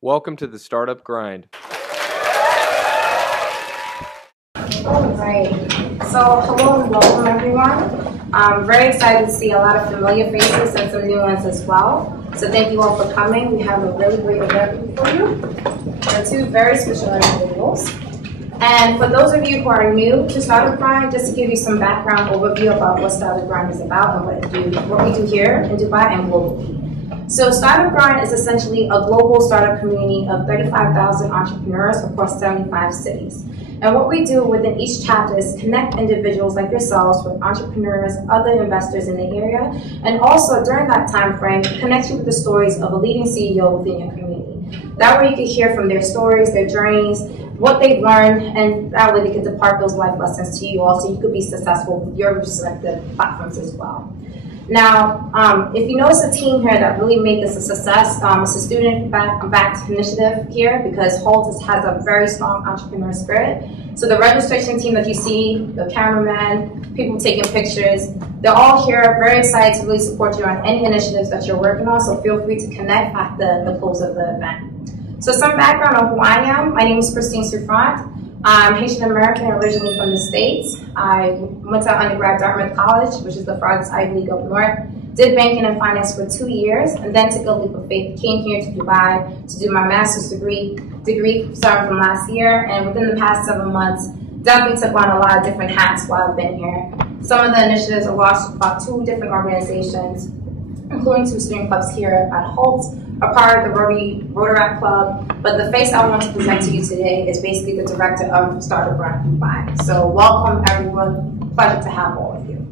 Welcome to the Startup Grind. All right. So hello and welcome, everyone. I'm very excited to see a lot of familiar faces and some new ones as well. So thank you all for coming. We have a really great event for you. There are two very special individuals. And for those of you who are new to Startup Grind, just to give you some background overview about what Startup Grind is about and what we do here in Dubai and globally. So Startup Grind is essentially a global startup community of 35,000 entrepreneurs across 75 cities. And what we do within each chapter is connect individuals like yourselves with entrepreneurs, other investors in the area, and also during that time frame, connect you with the stories of a leading CEO within your community. That way you can hear from their stories, their journeys, what they've learned, and that way they can depart those life lessons to you all so you could be successful with your respective platforms as well. Now, if you notice a team here that really made this a success, it's a student-backed initiative here because Holt has a very strong entrepreneur spirit. So the registration team that you see, the cameraman, people taking pictures, they're all here, very excited to really support you on any initiatives that you're working on, so feel free to connect at the close of the event. So some background on who I am. My name is Christine Souffrant. I'm Haitian American, originally from the States. I went to undergrad Dartmouth College, which is the farthest Ivy League up north. Did banking and finance for 2 years, and then took a leap of faith. Came here to Dubai to do my master's degree starting from last year. And within the past 7 months, definitely took on a lot of different hats while I've been here. Some of the initiatives are launched about 2 different organizations, including 2 student clubs here at Holt, a part of the Rotaract Club, but the face I want to present to you today is basically the director of Startup Grind Dubai. So welcome everyone, pleasure to have all of you.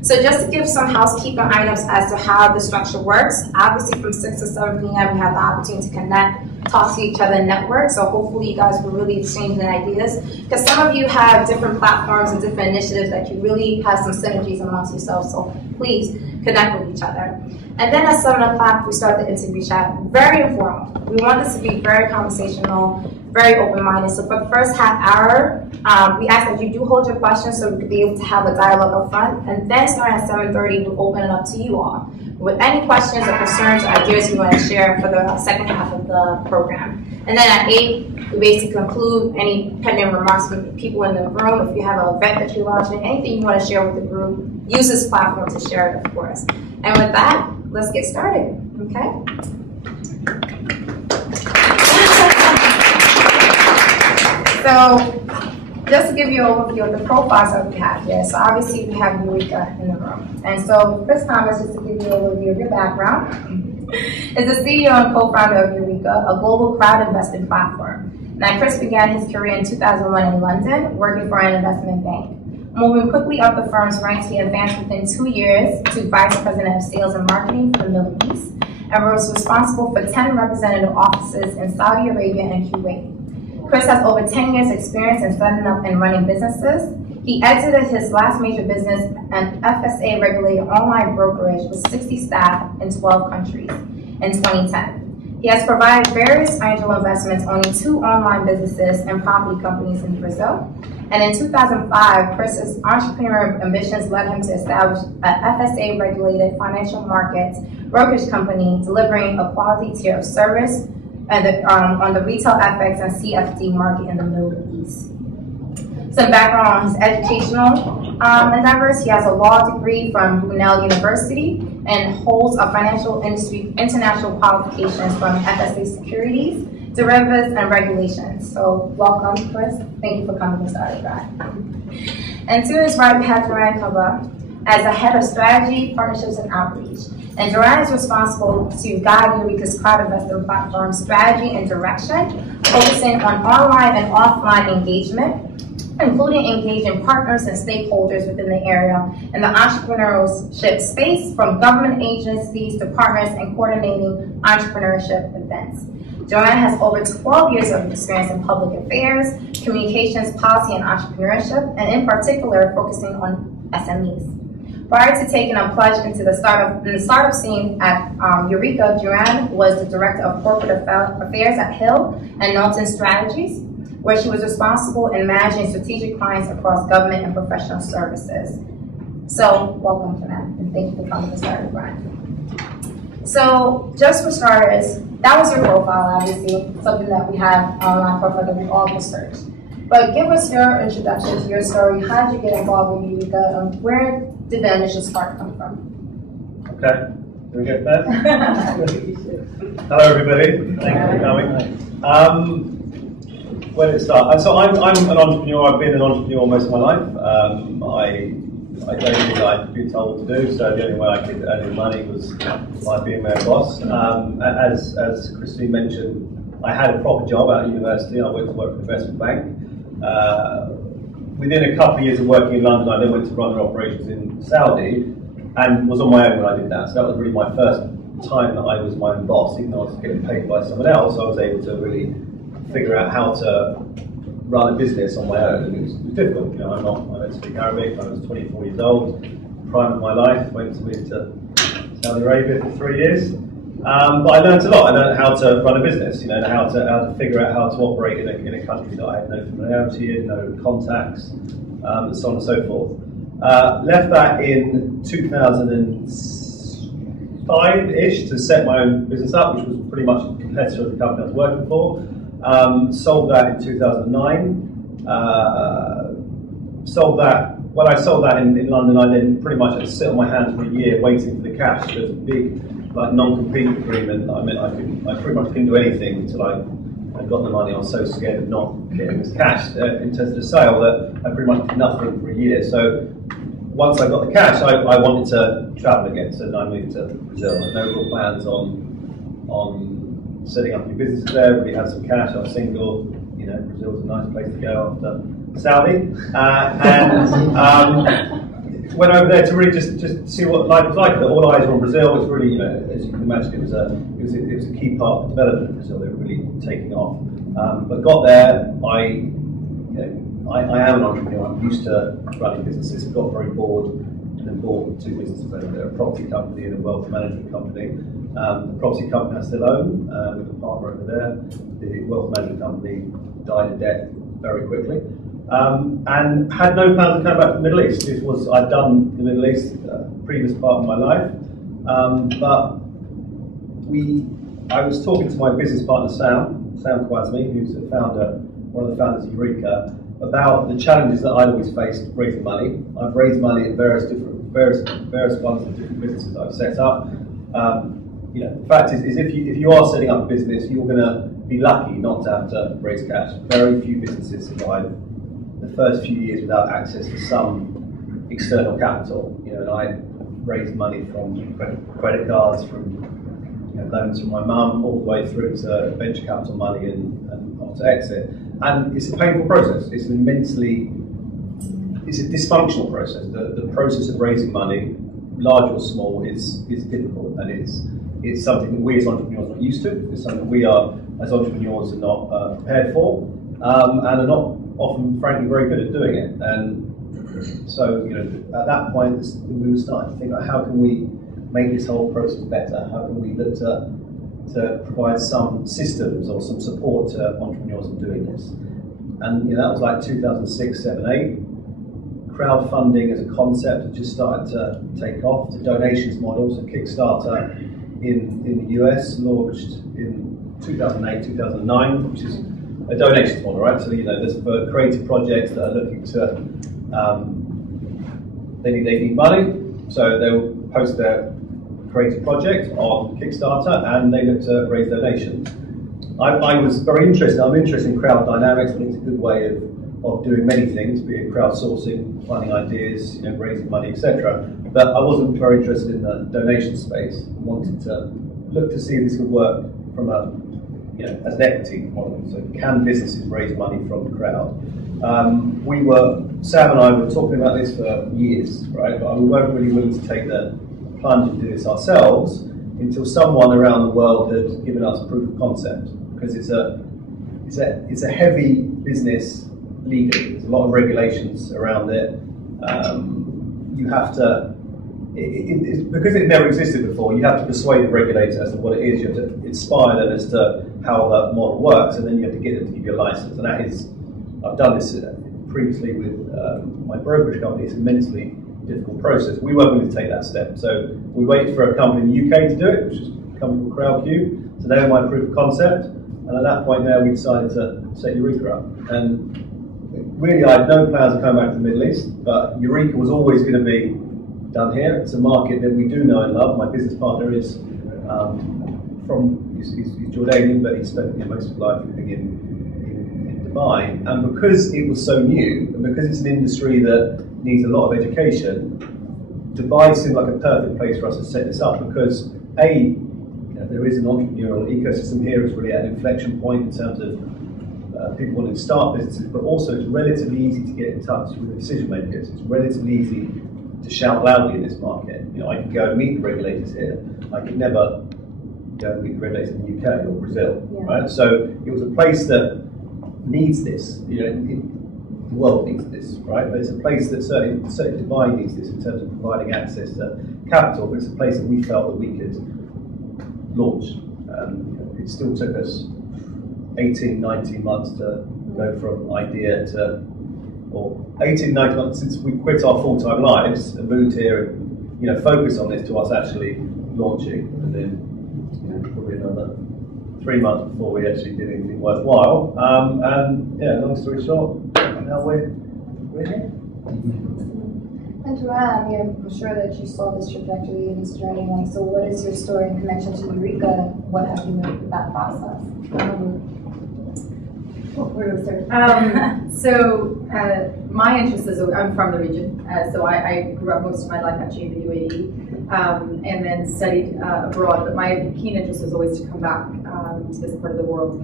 So just to give some housekeeping items as to how the structure works, obviously from 6 to 7 p.m. we have the opportunity to connect, talk to each other, and network, so hopefully you guys will really exchange ideas, because some of you have different platforms and different initiatives that you really have some synergies amongst yourselves, so please connect with each other. And then at 7 o'clock, we start the interview chat. Very informal. We want this to be very conversational, very open-minded. So for the first half hour, we ask that you do hold your questions so we could be able to have a dialogue up front. And then starting at 7:30, we'll open it up to you all with any questions or concerns or ideas you want to share for the second half of the program. And then at 8, we basically conclude any pending remarks from people in the room. If you have an event that you're launching, anything you want to share with the group, use this platform to share it, of course. And with that, let's get started, okay? So, just to give you an overview of the profiles that we have here. So obviously we have Eureeca in the room. And so Chris Thomas, just to give you an overview of your background, is the CEO and co-founder of Eureeca, a global crowd investing platform. Now Chris began his career in 2001 in London, working for an investment bank. Moving quickly up the firm's ranks, he advanced within 2 years to Vice President of Sales and Marketing for the Middle East, and was responsible for 10 representative offices in Saudi Arabia and Kuwait. Chris has over 10 years experience in setting up and running businesses. He exited his last major business, an FSA regulated online brokerage with 60 staff in 12 countries in 2010. He has provided various angel investments, owning 2 online businesses and property companies in Brazil. And in 2005, Chris's entrepreneurial ambitions led him to establish an FSA-regulated financial markets brokerage company, delivering a quality tier of service on the retail FX and CFD market in the Middle East. Some background on his educational endeavors. He has a law degree from Brunel University and holds a financial industry international qualifications from FSA Securities, derivatives, and regulations. So welcome, Chris. Thank you for coming to Startup Grind. And to his right, we have Joanne Kaba as the head of strategy, partnerships, and outreach. And Joanne is responsible to guide Eureeca's crowd investor platform strategy and direction, focusing on online and offline engagement, including engaging partners and stakeholders within the area in the entrepreneurship space, from government agencies to partners, and coordinating entrepreneurship events. Joanne has over 12 years of experience in public affairs, communications, policy, and entrepreneurship, and in particular, focusing on SMEs. Prior to taking a plunge into the startup scene at Eureeca, Joanne was the director of corporate affairs at Hill and Knowlton Strategies, where she was responsible in managing strategic clients across government and professional services. So, welcome, Joanne, and thank you for coming to Startup Grind. So, just for starters, that was your profile, obviously, something that we have on our profile that we all researched. But give us your introduction to your story. How did you get involved with Eureeca, and where did the initial spark come from? Okay, do we get that? Hello, everybody. Thank you for coming. Where did it start? So I'm an entrepreneur. I've been an entrepreneur most of my life. I don't think I'd been told what to do, so the only way I could earn any money was by being my own boss. As Christine mentioned, I had a proper job at university. I went to work for an investment bank. Within a couple of years of working in London, I then went to run their operations in Saudi and was on my own when I did that. So that was really my first time that I was my own boss. Even though I was getting paid by someone else, I was able to really figure out how to run a business on my own, and it was difficult. You know, I don't speak Arabic. I was 24 years old, prime of my life. Went to Saudi Arabia for 3 years, but I learned a lot. I learned how to run a business. You know, how to figure out how to operate in a country that I had no familiarity in, no contacts, and so on and so forth. Left that in 2005-ish to set my own business up, which was pretty much a competitor of the company I was working for. Sold that in 2009. When I sold that in London, I then pretty much had to sit on my hands for a year waiting for the cash. There was a big non-compete agreement that I meant I pretty much couldn't do anything until I got the money. I was so scared of not getting this cash in terms of the sale that I pretty much did nothing for a year. So once I got the cash, I wanted to travel again. So then I moved to Brazil. I had no real plans on setting up new businesses there. We had some cash. I was single. You know, Brazil was a nice place to go after Saudi, and went over there to really just see what life was like. All eyes were on Brazil. It was really, you know, as you can imagine, it was a key part of the development of Brazil. They were really taking off. But got there, I am an entrepreneur. I'm used to running businesses. Got very bored and then bought 2 businesses over there: a property company and a wealth management company. The property company I still own with a partner over there. The wealth management company died of death very quickly, and had no plans to come back to the Middle East. I'd done the Middle East previous part of my life, but I was talking to my business partner Sam Quawasmi, who's the founder, one of the founders of Eureeca, about the challenges that I'd always faced raising money. I've raised money at various ones of different businesses I've set up. You know, the fact is if you are setting up a business, you're going to be lucky not to have to raise cash. Very few businesses survive the first few years without access to some external capital. You know, and I raised money from credit cards, from loans from my mum, all the way through to venture capital money and to exit. And it's a painful process. It's a dysfunctional process. The process of raising money, large or small, is difficult, and it's something that we as entrepreneurs are not used to. It's something that we are, as entrepreneurs, are not prepared for, and are not often, frankly, very good at doing it. And so, you know, at that point, we were starting to think, how can we make this whole process better? How can we look to provide some systems or some support to entrepreneurs in doing this? And you know, that was like 2006, 7, 8. Crowdfunding as a concept had just started to take off. The donations model, so Kickstarter in the US, launched in 2008, 2009, which is a donations model, right? So, you know, there's for creative projects that are looking to, they need money, so they'll post their creative project on Kickstarter and they look to raise donations. I was very interested, I'm interested in crowd dynamics. I think it's a good way of doing many things, be it crowdsourcing, finding ideas, you know, raising money, etc. But I wasn't very interested in the donation space. I wanted to look to see if this could work from as an equity model. So can businesses raise money from the crowd? Sam and I were talking about this for years, right? But we weren't really willing to take the plunge and do this ourselves until someone around the world had given us proof of concept, because it's a heavy business legally. There's a lot of regulations around it. You have to, because it never existed before, you have to persuade the regulator as to what it is. You have to inspire them as to how that model works, and then you have to get them to give you a license. And that is, I've done this previously with my brokerage company. It's an immensely difficult process. We weren't willing to take that step, so we waited for a company in the UK to do it, which was company called CrowdQ. So they were my proof of concept. And at that point there, we decided to set Eureeca up. And really, I had no plans of coming back to the Middle East, but Eureeca was always going to be done here. It's a market that we do know and love. My business partner is he's Jordanian, but he spent most of his life living in Dubai. And because it was so new, and because it's an industry that needs a lot of education, Dubai seemed like a perfect place for us to set this up because there is an entrepreneurial ecosystem here. It's really at an inflection point in terms of people wanting to start businesses, but also it's relatively easy to get in touch with the decision makers. It's relatively easy to shout loudly in this market. I could go and meet the regulators here. I could never go and meet the regulators in the UK or Brazil, right? So it was a place that needs this. The world needs this, right? But it's a place that certainly Dubai needs this in terms of providing access to capital. But it's a place that we felt that we could launch. It still took us 18, 19 months to go from idea to, or 18, 19 months since we quit our full-time lives and moved here and focus on this to us actually launching, and then probably another 3 months before we actually did anything worthwhile. Long story short, now we're here. And to add, I'm sure that you saw this trajectory and this journey. So what is your story in connection to Eureeca? What have you made with that process? Where do we start? My interest is, I'm from the region, so I grew up most of my life actually in the UAE, and then studied abroad, but my keen interest was always to come back to this part of the world.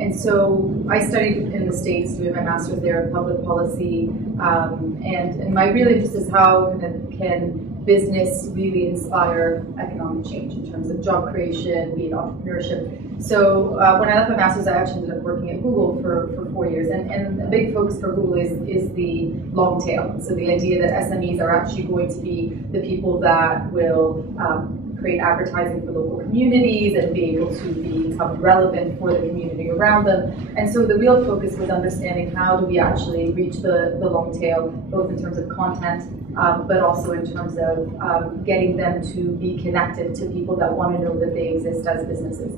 And so I studied in the States, doing my master's there in public policy, and my real interest is how can business really inspire economic change in terms of job creation, be it entrepreneurship. So when I left my master's, I actually ended up working at Google for 4 years, and a big focus for Google is the long tail. So the idea that SMEs are actually going to be the people that will create advertising for local communities and be able to become relevant for the community around them. And so the real focus was understanding how do we actually reach the long tail, both in terms of content, but also in terms of getting them to be connected to people that want to know that they exist as businesses.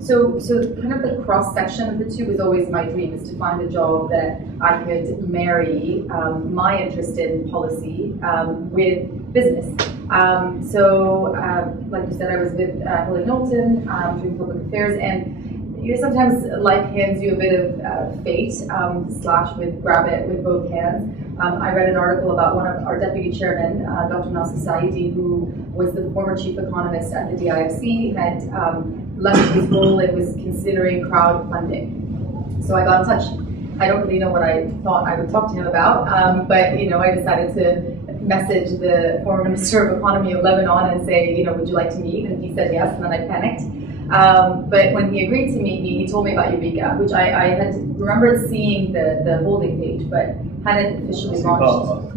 So kind of the cross section of the two was always my dream, is to find a job that I could marry my interest in policy with business. Like you said, I was with Hillary Knowlton doing public affairs, and sometimes life hands you a bit of fate / with grab it with both hands. I read an article about one of our deputy chairmen, Dr. Nasser Saidi, who was the former chief economist at the DIFC, had left his role and was considering crowdfunding. So I got in touch. I don't really know what I thought I would talk to him about, but I decided to message the former Minister of Economy of Lebanon and say, would you like to meet? And he said yes, and then I panicked. But when he agreed to meet me, he told me about Eureeca, which I had remembered seeing the holding page, but hadn't officially launched.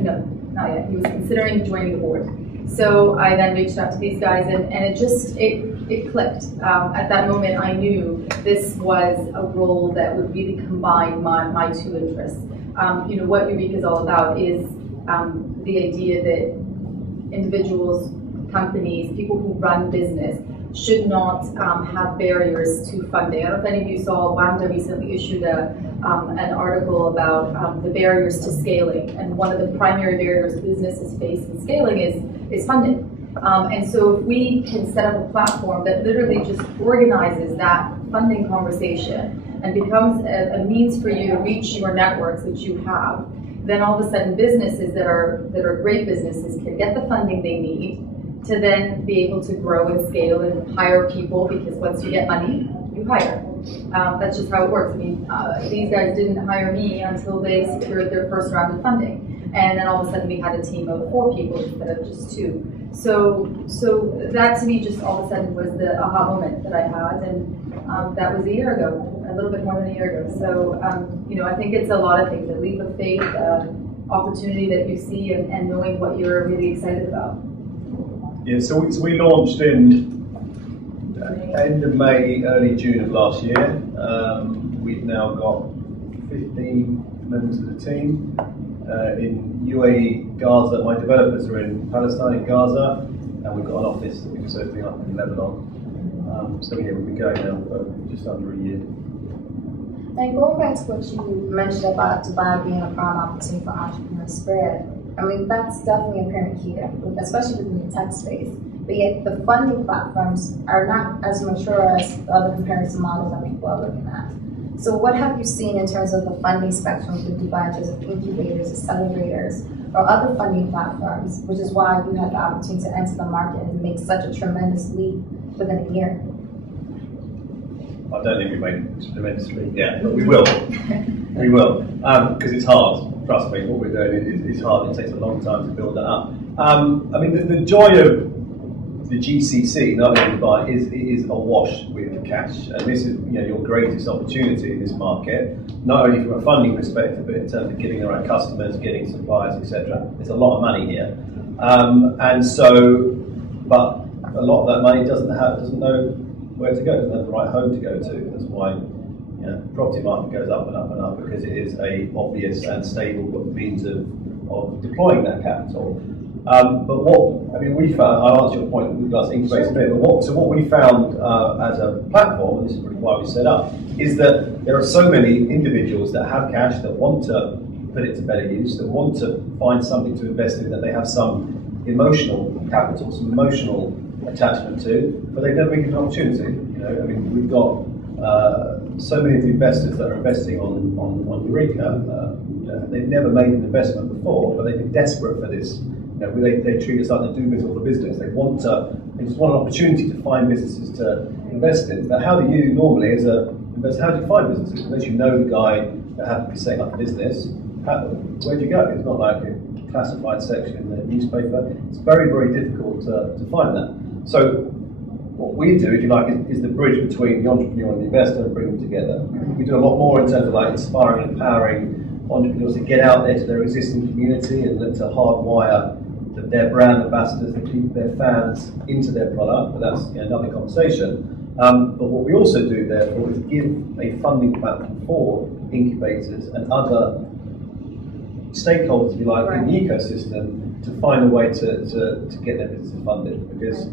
No, not yet. He was considering joining the board. So I then reached out to these guys, and it clicked. At that moment, I knew this was a role that would really combine my two interests. What Eureeca is all about is the idea that individuals, companies, people who run business should not have barriers to funding. I don't know if any of you saw, WAMDA recently issued an article about the barriers to scaling, and one of the primary barriers businesses face in scaling is funding. And so if we can set up a platform that literally just organizes that funding conversation and becomes a means for you to reach your networks, which you have, then all of a sudden businesses that are great businesses can get the funding they need to then be able to grow and scale and hire people, because once you get money, you hire. That's just how it works. I mean, these guys didn't hire me until they secured their first round of funding. And then all of a sudden we had a team of 4 people instead of just 2. So that to me just all of a sudden was the aha moment that I had, and that was a year ago, a little bit more than a year ago. So, I think it's a lot of things, a leap of faith, opportunity that you see, and knowing what you're really excited about. Yeah, so we launched in end of May, early June of last year. We've now got 15 members of the team in UAE, Gaza. My developers are in Palestine, in Gaza. and we've got an office that we're just opening up in Lebanon. So yeah, we've been going now for just under a year. And going back to what you mentioned about Dubai being a prime opportunity for entrepreneur spread, I mean, that's definitely apparent here, especially within the tech space. But yet the funding platforms are not as mature as the other comparison models that people are looking at. So what have you seen in terms of the funding spectrum within Dubai, in terms of incubators, accelerators, or other funding platforms, which is why you had the opportunity to enter the market and make such a tremendous leap within a year? I don't think we made a tremendous leap yet, but we will. We will, because it's hard. Trust me, what we're doing is hard. It takes a long time to build that up. I mean, the joy of the GCC, not only Dubai, is awash with cash, and this is your greatest opportunity in this market, not only from a funding perspective, but in terms of getting the right customers, getting suppliers, etc. There's a lot of money here, and so, but a lot of that money doesn't know where to go, doesn't have the right home to go to. That's why the property market goes up and up and up, because it is a obvious and stable means of deploying that capital. But we found, I'll answer your point with regards to incubators a bit, but what we found as a platform, and this is really why we set up, is that there are so many individuals that have cash, that want to put it to better use, that want to find something to invest in, that they have some emotional capital, some emotional attachment to, but they've never been given an opportunity. I mean, we've got so many of the investors that are investing on Eureeca, they've never made an investment before, but they've been desperate for this. They treat us like they do this all the business. They just want an opportunity to find businesses to invest in. But how do you normally, as a investor, how do you find businesses? Unless you know the guy that happened to be setting up a business, where do you go? It's not like a classified section in the newspaper. It's very, very difficult to find that. So what we do, if you like, is the bridge between the entrepreneur and the investor and bring them together. We do a lot more in terms of like inspiring and empowering entrepreneurs to get out there to their existing community and to hardwire their brand ambassadors, their fans into their product, but that's another conversation. But what we also do, therefore, is give a funding platform for incubators and other stakeholders, if you like, in the ecosystem to find a way to get their businesses funded. Because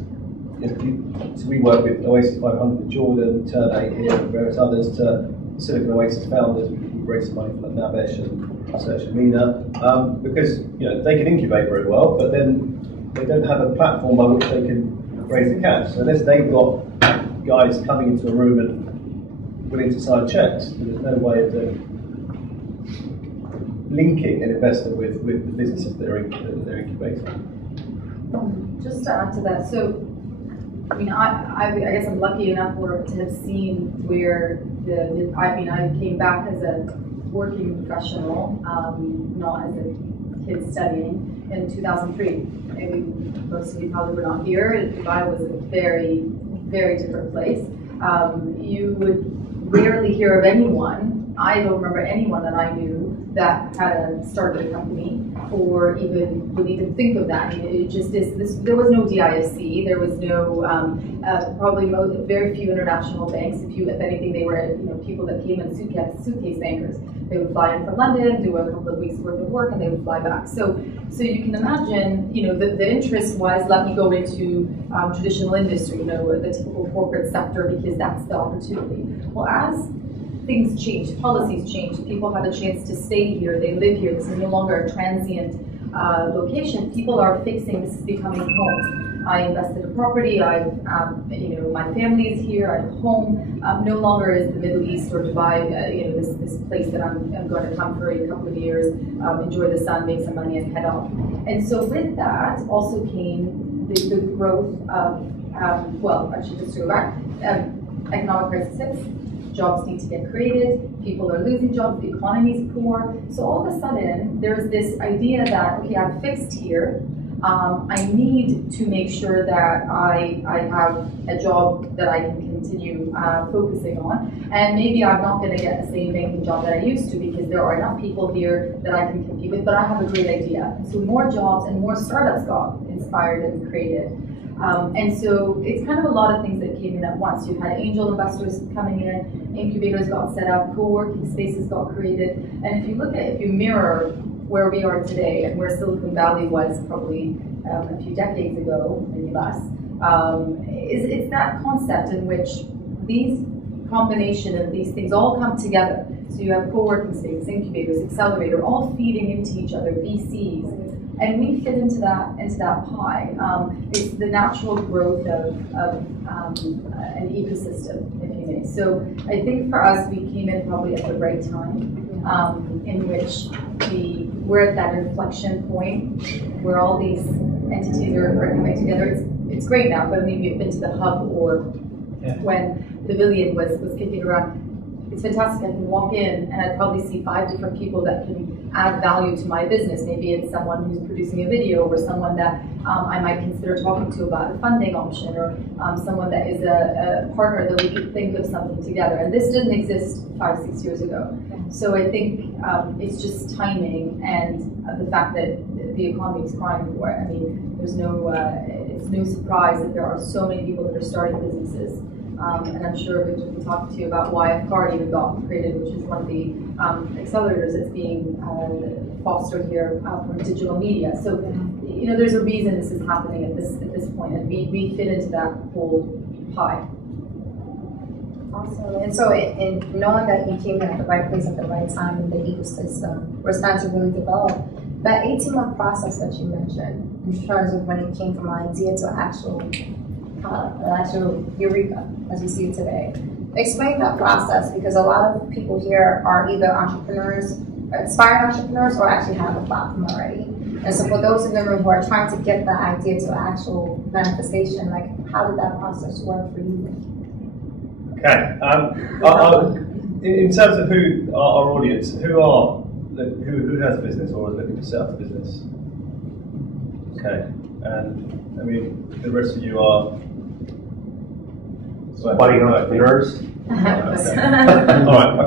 so we work with Oasis 500 Jordan, Turn 8 here, and various others, to Silicon Oasis founders. We raise some money from Navesh and Research and Mina, because they can incubate very well, but then they don't have a platform by which they can raise the cash. So unless they've got guys coming into a room and willing to sign checks, there's no way of linking an investor with the businesses that they're incubating. Just to add to that, so I mean, I guess I'm lucky enough to have seen where I came back as a working professional, not as a kid studying, in 2003. Maybe most of you probably were not here. Dubai was a very, very different place. You would rarely hear of anyone. I don't remember anyone that I knew that had started a company or would even think of that. I mean, it just is. There was no DIFC. There was no probably very few international banks. If anything, they were people that came in suitcase bankers. They would fly in from London, do a couple of weeks worth of work, and they would fly back. So you can imagine, the interest was, let me go into traditional industry, the typical corporate sector, because that's the opportunity. Well, as things change, policies change, people have a chance to stay here, they live here, this is no longer a transient location, people are fixing, this is becoming home. I invested in property, my family is here, I have a home, no longer is the Middle East or Dubai, this place that I'm going to come for a couple of years, enjoy the sun, make some money and head off. And so with that also came the growth of, just to go back, economic crisis hits. Jobs need to get created, people are losing jobs, the economy is poor. So all of a sudden, there's this idea that, okay, I'm fixed here, I need to make sure that I have a job that I can continue focusing on. And maybe I'm not going to get the same banking job that I used to because there are enough people here that I can compete with, but I have a great idea. So more jobs and more startups got inspired and created. And so it's kind of a lot of things that came in at once. You had angel investors coming in, incubators got set up, co-working spaces got created. And if you mirror where we are today and where Silicon Valley was probably a few decades ago, maybe less, it's that concept in which these combination of these things all come together. So you have co-working spaces, incubators, accelerator, all feeding into each other, VCs, and we fit into that pie. It's the natural growth of an ecosystem, if you may. So I think for us, we came in probably at the right time, in which we're at that inflection point where all these entities are coming together. It's great now, but maybe you've been to the hub or when Pavilion was kicking around. It's fantastic. I can walk in and I'd probably see 5 different people that can add value to my business. Maybe it's someone who's producing a video, or someone that I might consider talking to about a funding option, or someone that is a partner that we could think of something together. And this didn't exist 5-6 years ago. So I think it's just timing and the fact that the economy is crying for it. I mean, it's no surprise that there are so many people that are starting businesses. And I'm sure we can talk to you about why FCARD even got created, which is one of the accelerators that's being fostered here from digital media. So, there's a reason this is happening at this point, and we fit into that whole pie. Awesome. And so, in knowing that you came in at the right place at the right time in the ecosystem, we're starting to really develop. That 18-month process that you mentioned, in terms of when it came from idea to actual Eureeca, as we see it today. Explain that process, because a lot of people here are either entrepreneurs, aspiring entrepreneurs, or actually have a platform already. And so for those in the room who are trying to get that idea to actual manifestation, like, how did that process work for you? Okay. In terms of who our audience, who has a business or is looking to set up a business? Okay. And I mean, the rest of you are budding entrepreneurs. All right.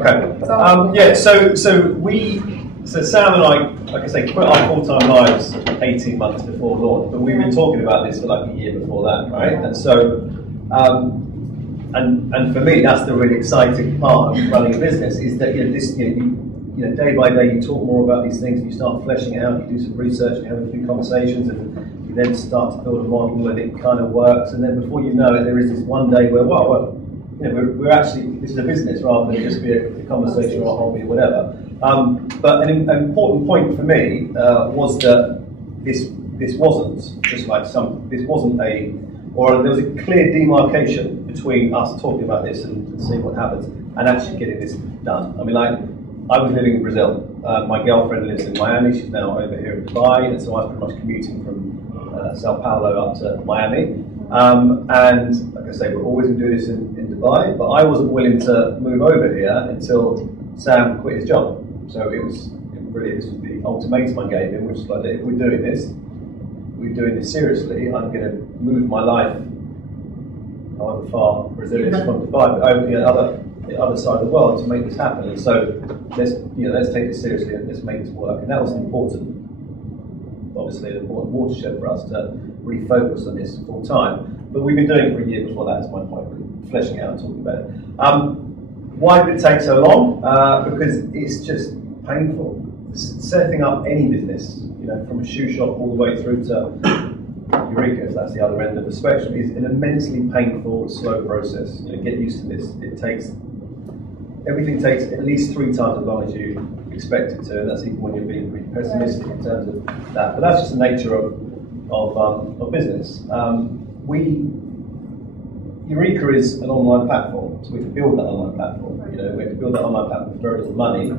Okay. So Sam and I, like I say, quit our full-time lives 18 months before launch, but we've been talking about this for like a year before that, right? And so, and for me, that's the really exciting part of running a business, is that day by day you talk more about these things, and you start fleshing it out, you do some research, and you have a few conversations, and you then start to build a model, and it kind of works, and then before you know it, there is this one day where, we're actually, this is a business rather than just be a conversation or a hobby or whatever. But an important point for me was that this wasn't just like there was a clear demarcation between us talking about this and seeing what happens and actually getting this done. I mean, I was living in Brazil. My girlfriend lives in Miami. She's now over here in Dubai, and so I was pretty much commuting from Sao Paulo up to Miami. And like I say, we're always going to do this in Dubai, but I wasn't willing to move over here until Sam quit his job. So this was the ultimatum I gave him, which is like, if we're doing this seriously, I'm going to move my life, however far Brazil is from Dubai, but over the other side of the world to make this happen. And so let's take this seriously and let's make this work. And that was obviously an important watershed for us to really focus on this full time. But we've been doing it for a year before that, is my point, fleshing it out and talking about it. Why did it take so long? Because it's just painful. Setting up any business, from a shoe shop all the way through to Eureeca, if that's the other end of the spectrum, is an immensely painful, slow process. Get used to this. Everything takes at least 3 times as long as you expect it to, and that's even when you're being really pessimistic in terms of that. But that's just the nature of business. Eureeca is an online platform, so we can build that online platform. We had to build that online platform with very little money,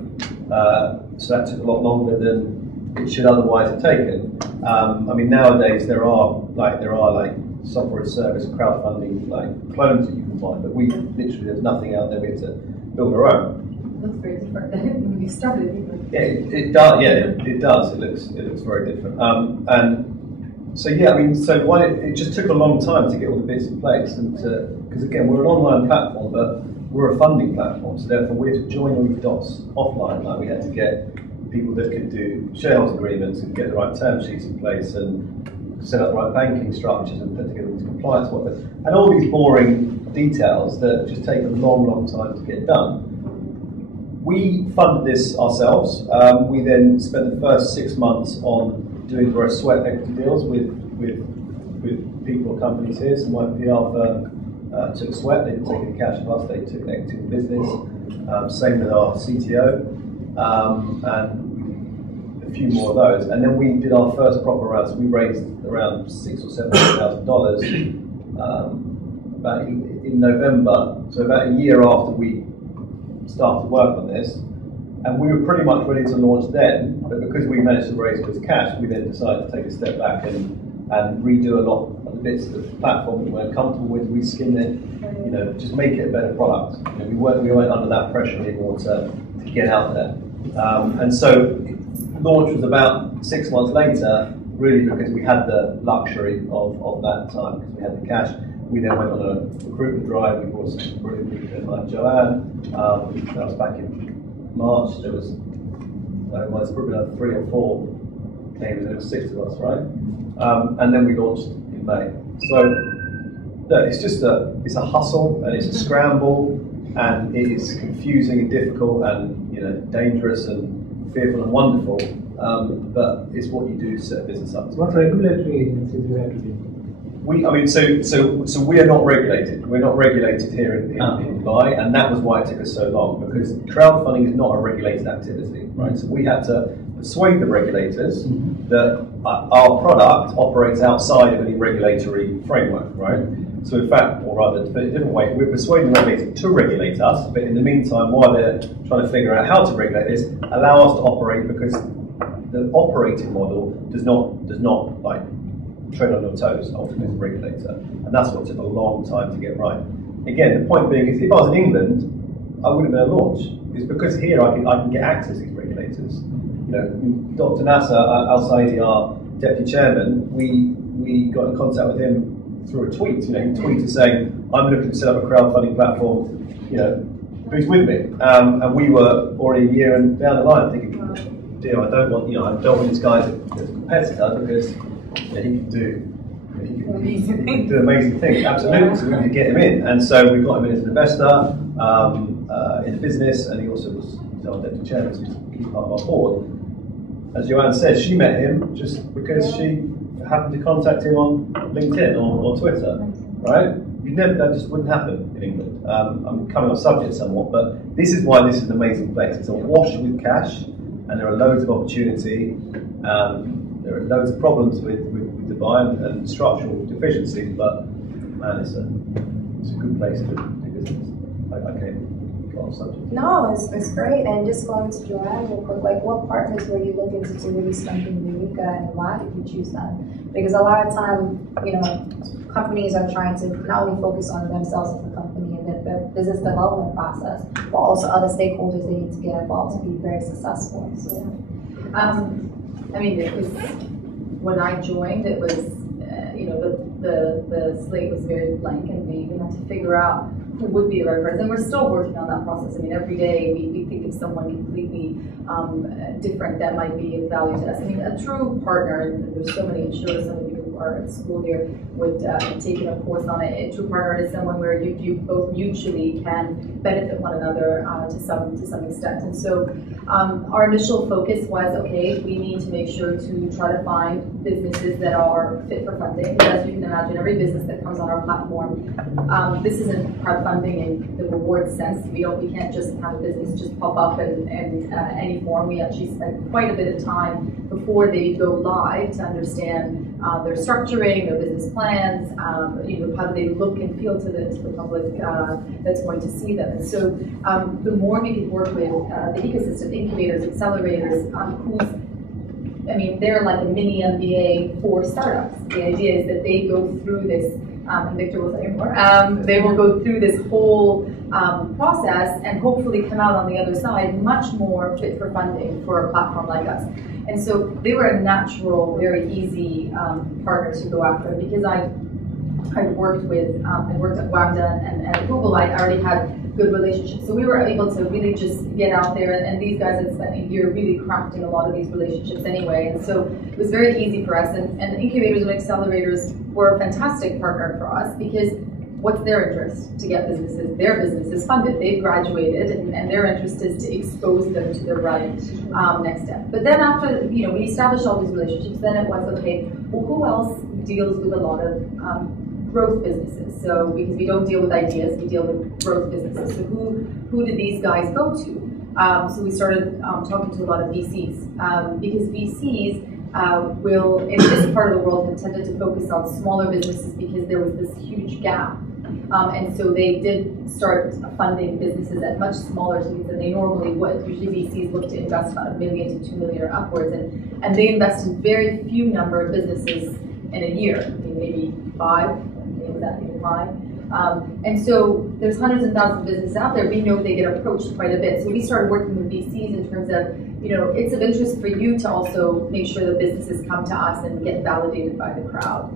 so that took a lot longer than it should otherwise have taken. I mean, nowadays there are software as service crowdfunding clones that you can find, but there's nothing out there. We had to build our own. It looks very different than when you started. Yeah, it does. Yeah, it does. It looks very different. So it just took a long time to get all the bits in place, and because again, we're an online platform, but we're a funding platform, so therefore we had to join all the dots offline. Like we had to get people that could do shareholders agreements and get the right term sheets in place and set up the right banking structures and put together these compliance work, and all these boring details that just take a long time to get done. We funded this ourselves. We then spent the first 6 months on doing the sweat equity deals with with people or companies here. So my PR firm took sweat. They didn't take any cash from us. They took equity in the business. Same with our CTO, and a few more of those. And then we did our first proper round. So we raised around $600,000 or $700,000 about in November. So about a year after we started work on this. And we were pretty much ready to launch then, but because we managed to raise this cash, we then decided to take a step back and redo a lot of the bits of the platform we weren't comfortable with, reskin it, just make it a better product. We weren't under that pressure anymore to get out there. And so launch was about 6 months later, really because we had the luxury of that time, because we had the cash. We then went on a recruitment drive. We brought some brilliant people like Joanne. That was back in March. There was probably like 3 or 4 came, and there were 6 of us, right? And then we launched in May. So it's a hustle and it's a scramble, and it is confusing and difficult and dangerous and fearful and wonderful. But it's what you do to set a business up. What regulatory agencies you have to do? So we are not regulated. We're not regulated here in Dubai, and that was why it took us so long, because crowdfunding is not a regulated activity, right? So we had to persuade the regulators that our product operates outside of any regulatory framework, right? So in fact, or rather, to put it a different way, we're persuading the regulators to regulate us, but in the meantime, while they're trying to figure out how to regulate this, allow us to operate, because the operating model does not like tread on your toes, ultimately, as a regulator. And that's what took a long time to get right. Again, the point being is, if I was in England, I wouldn't have been able to launch. It's because here I can get access to these regulators. Dr. Nasser Al-Saidi, our deputy chairman, we got in contact with him through a tweet. He tweeted saying, "I'm looking to set up a crowdfunding platform. Who's with me?" And we were already a year down the line thinking, "Dear, I don't want this guy as a competitor, because he can do amazing things." Absolutely, so we need to get him in, and so we got him in as an investor in the business, and he also was our deputy chairman, so he's a key part of our board. As Joanne says, she met him just because she happened to contact him on LinkedIn or Twitter, right? That just wouldn't happen in England. I'm coming off subject somewhat, but this is why this is an amazing place. It's awash with cash, and there are loads of opportunity. There are loads of problems with Dubai and structural deficiencies, but man, it's a good place to do business. I came off subject. No, it's great. And just going to Joanne real quick, what partners were you looking to really strengthen Eureeca, and why did you choose them? Because a lot of time, companies are trying to not only focus on themselves as a company and the business development process, but also other stakeholders they need to get involved to be very successful. So, it was, when I joined, it was, the slate was very blank, and we had to figure out who would be the right person. And we're still working on that process. Every day we think of someone completely different that might be of value to us. A true partner, and there's so many insurers, so many people who are at school here would have taken a course on it. A true partner is someone where you both mutually can benefit one another to some extent. And so our initial focus was, okay, we need to make sure to try to find businesses that are fit for funding. As you can imagine, every business that comes on our platform, this isn't crowdfunding in the reward sense. We can't just have a business just pop up in any form. We actually spend quite a bit of time before they go live to understand their structuring, their business plans, how do they look and feel to the public that's going to see them. And so the more we could work with the ecosystem, incubators, accelerators, they're like a mini MBA for startups. The idea is that they go through this, and Victor will tell you more, they will go through this whole process and hopefully come out on the other side much more fit for funding for a platform like us. And so they were a natural, very easy partner to go after, because I worked at WAMDA and at Google. I already had good relationships, so we were able to really just get out there, and these guys had spent a year really crafting a lot of these relationships anyway, and so it was very easy for us. And incubators and accelerators were a fantastic partner for us, because what's their interest? To get their businesses funded. They've graduated, and their interest is to expose them to the right next step. But then after we established all these relationships, then it was, okay, well, who else deals with a lot of growth businesses. So because we don't deal with ideas, we deal with growth businesses. So who did these guys go to? So we started talking to a lot of VCs because VCs will, in this part of the world, have tended to focus on smaller businesses because there was this huge gap. And so they did start funding businesses at much smaller speeds than they normally would. Usually VCs look to invest about $1 million to $2 million or upwards, and they invest in very few number of businesses in a year, maybe 5, maybe that even high. And so there's hundreds and thousands of businesses out there. We know they get approached quite a bit. So we started working with VCs in terms of, it's of interest for you to also make sure that businesses come to us and get validated by the crowd.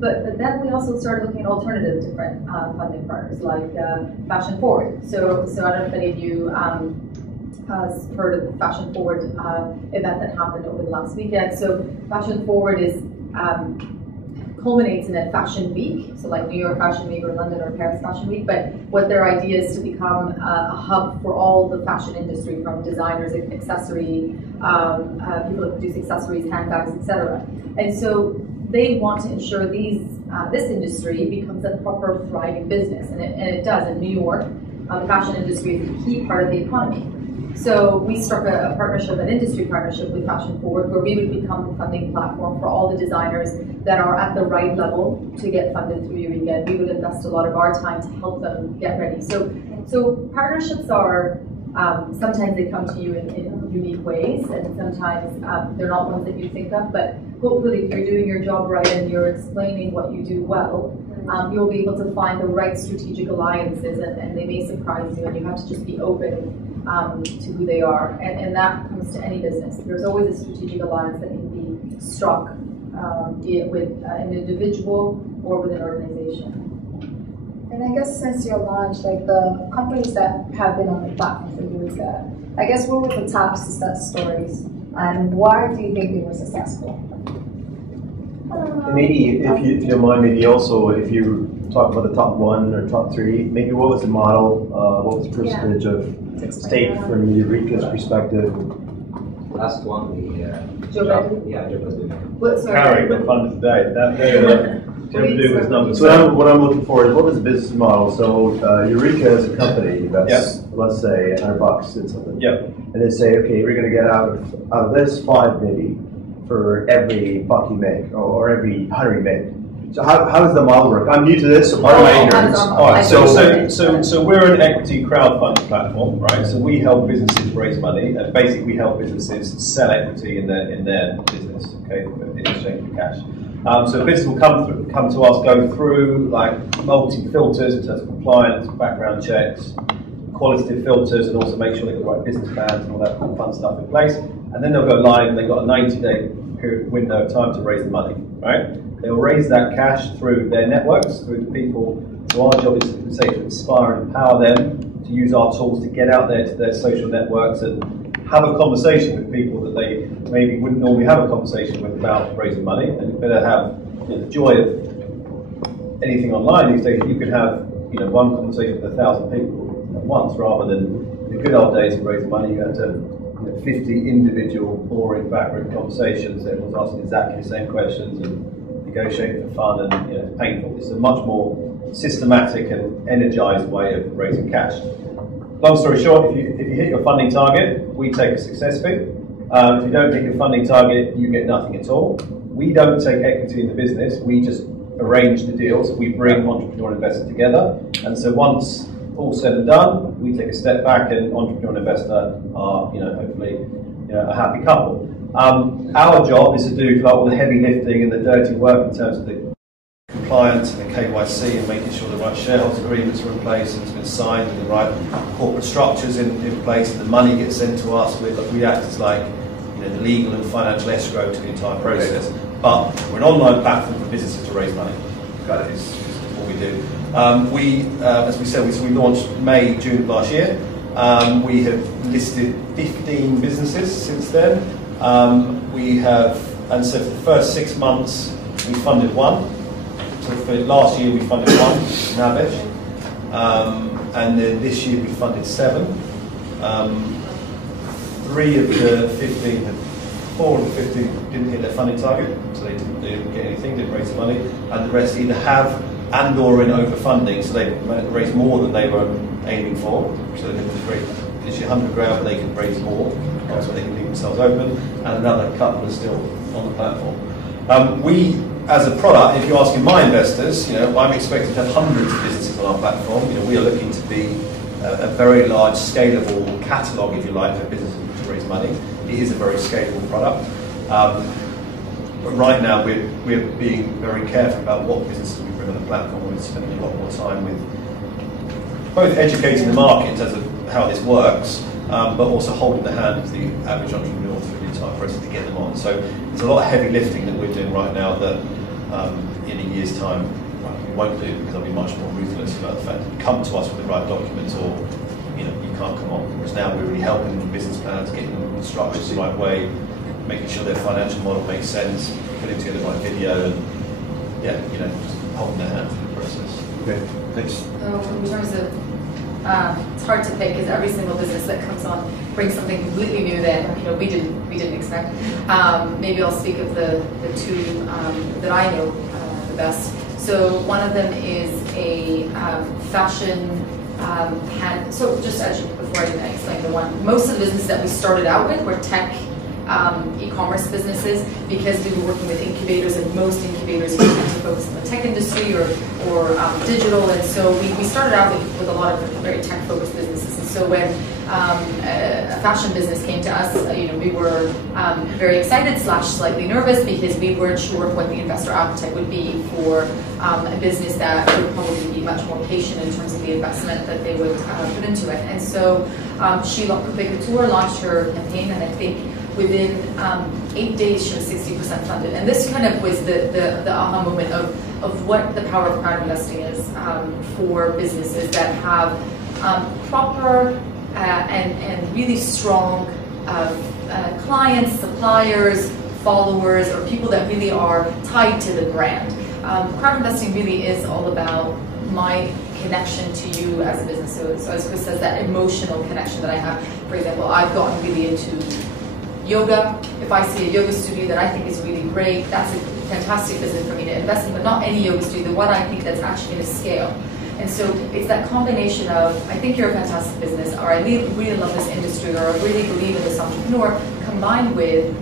But then we also started looking at alternative different funding partners like Fashion Forward. So I don't know if any of you heard of the Fashion Forward event that happened over the last weekend. So Fashion Forward is culminates in a fashion week, so like New York Fashion Week or London or Paris Fashion Week, but what their idea is to become a hub for all the fashion industry, from designers, accessory, people that produce accessories, handbags, etc. And so they want to ensure this industry becomes a proper thriving business, and it does. In New York, the fashion industry is a key part of the economy. So we struck a partnership, an industry partnership with Fashion Forward, where we would become the funding platform for all the designers that are at the right level to get funded through Eureeca. And we would invest a lot of our time to help them get ready. So partnerships are, sometimes they come to you in unique ways, and sometimes they're not ones that you think of, but hopefully if you're doing your job right and you're explaining what you do well, you'll be able to find the right strategic alliances, and they may surprise you, and you have to just be open to who they are, and that comes to any business. There's always a strategic alliance that can be struck, be it with an individual or with an organization. And I guess since your launch, like the companies that have been on the platform for Eureeca, I guess what were the top success stories, and why do you think they were successful? Maybe, if you don't mind, maybe also if you talk about the top 1 or top 3, maybe what was the model, what was the percentage of stake from Eureeca's perspective? Last one, Joe Biden? Yeah, Joe Biden. Carry got funded today. That to do with numbers. So what I'm looking for is, what was the business model? So Eureeca as a company invests, let's say, $100 in something. Yep. And they say, okay, we're going to get out of this 5 maybe for every buck you make, or every 100 you make. So how does the model work? I'm new to this, so part of my ignorance. All right, so we're an equity crowdfunding platform, right? So we help businesses raise money, and basically we help businesses sell equity in their business, okay, in exchange for cash. So the business will come to us, go through like multi-filters in terms of compliance, background checks, qualitative filters, and also make sure they've got the right business plans and all that fun stuff in place. And then they'll go live, and they've got a 90-day window of time to raise the money, right? They'll raise that cash through their networks, through the people. So our job is to say to inspire and empower them to use our tools to get out there to their social networks and have a conversation with people that they maybe wouldn't normally have a conversation with about raising money. And you better have the joy of anything online these days. You could have one conversation with 1,000 people at once, rather than the good old days of raising money. You had to 50 individual boring backroom conversations. Everyone's asking exactly the same questions and negotiating for fun, and it's painful. It's a much more systematic and energized way of raising cash. Long story short, if you hit your funding target, we take a success fee. If you don't hit your funding target, you get nothing at all. We don't take equity in the business. We just arrange the deals. We bring entrepreneur and investor together, and so once all said and done, we take a step back, and entrepreneur and investor are, hopefully, a happy couple. Our job is to do all the heavy lifting and the dirty work in terms of the compliance and the KYC and making sure the right shareholders agreements are in place and it's been signed and the right corporate structures in place, and the money gets sent to us. We act as like the legal and financial escrow to the entire process. But we're an online platform for businesses to raise money. That is what we do. As we said, we launched May, June of last year. We have listed 15 businesses since then. And so for the first 6 months, we funded 1. So for last year, we funded 1, Navish. And then this year, we funded 7. 3 of the 15 have 4 of the 50 didn't hit their funding target, so they didn't get anything, didn't raise the money, and the rest either have and or in overfunding, so they raised more than they were aiming for, so they could raise literally 100 grand, but they could raise more, so they can leave themselves open, and another couple are still on the platform. We, as a product, if you're asking my investors, I'm expecting to have hundreds of businesses on our platform. We are looking to be a very large, scalable catalogue, if you like, for businesses to raise money. It is a very scalable product. But right now, we're being very careful about what businesses we bring on the platform. We're spending a lot more time with both educating the market in terms of how this works, but also holding the hand of the average entrepreneur through the entire process to get them on. So there's a lot of heavy lifting that we're doing right now that in a year's time we won't do, because I'll be much more ruthless about the fact that you come to us with the right documents, or you can't come on. Whereas now we're really helping them with business plans, getting them structured the right way, making sure their financial model makes sense, putting together the right video, and just holding their hand through the process. Okay, thanks. So in terms of, it's hard to pick, because every single business that comes on brings something completely new that we didn't expect. Maybe I'll speak of the two that I know the best. So one of them is a fashion. So just actually before I explain the one, most of the businesses that we started out with were tech e-commerce businesses, because we were working with incubators, and most incubators tend to focus on the tech industry or digital, and so we started out with a lot of very tech-focused businesses. And so when a fashion business came to us, we were very excited / slightly nervous, because we weren't sure what the investor appetite would be for a business that would probably be much more patient in terms of the investment that they would put into it. And so Coupe Couture launched her campaign, and I think within 8 days she was 60% funded. And this kind of was the aha moment of what the power of crowd investing is for businesses that have proper and really strong clients, suppliers, followers, or people that really are tied to the brand. Crowd investing really is all about my connection to you as a business. So as Chris says, that emotional connection that I have. For example, I've gotten really into yoga. If I see a yoga studio that I think is really great, that's a fantastic business for me to invest in, but not any yoga studio, the one I think that's actually going to scale. And so it's that combination of, I think you're a fantastic business, or I really love this industry, or I really believe in this entrepreneur, combined with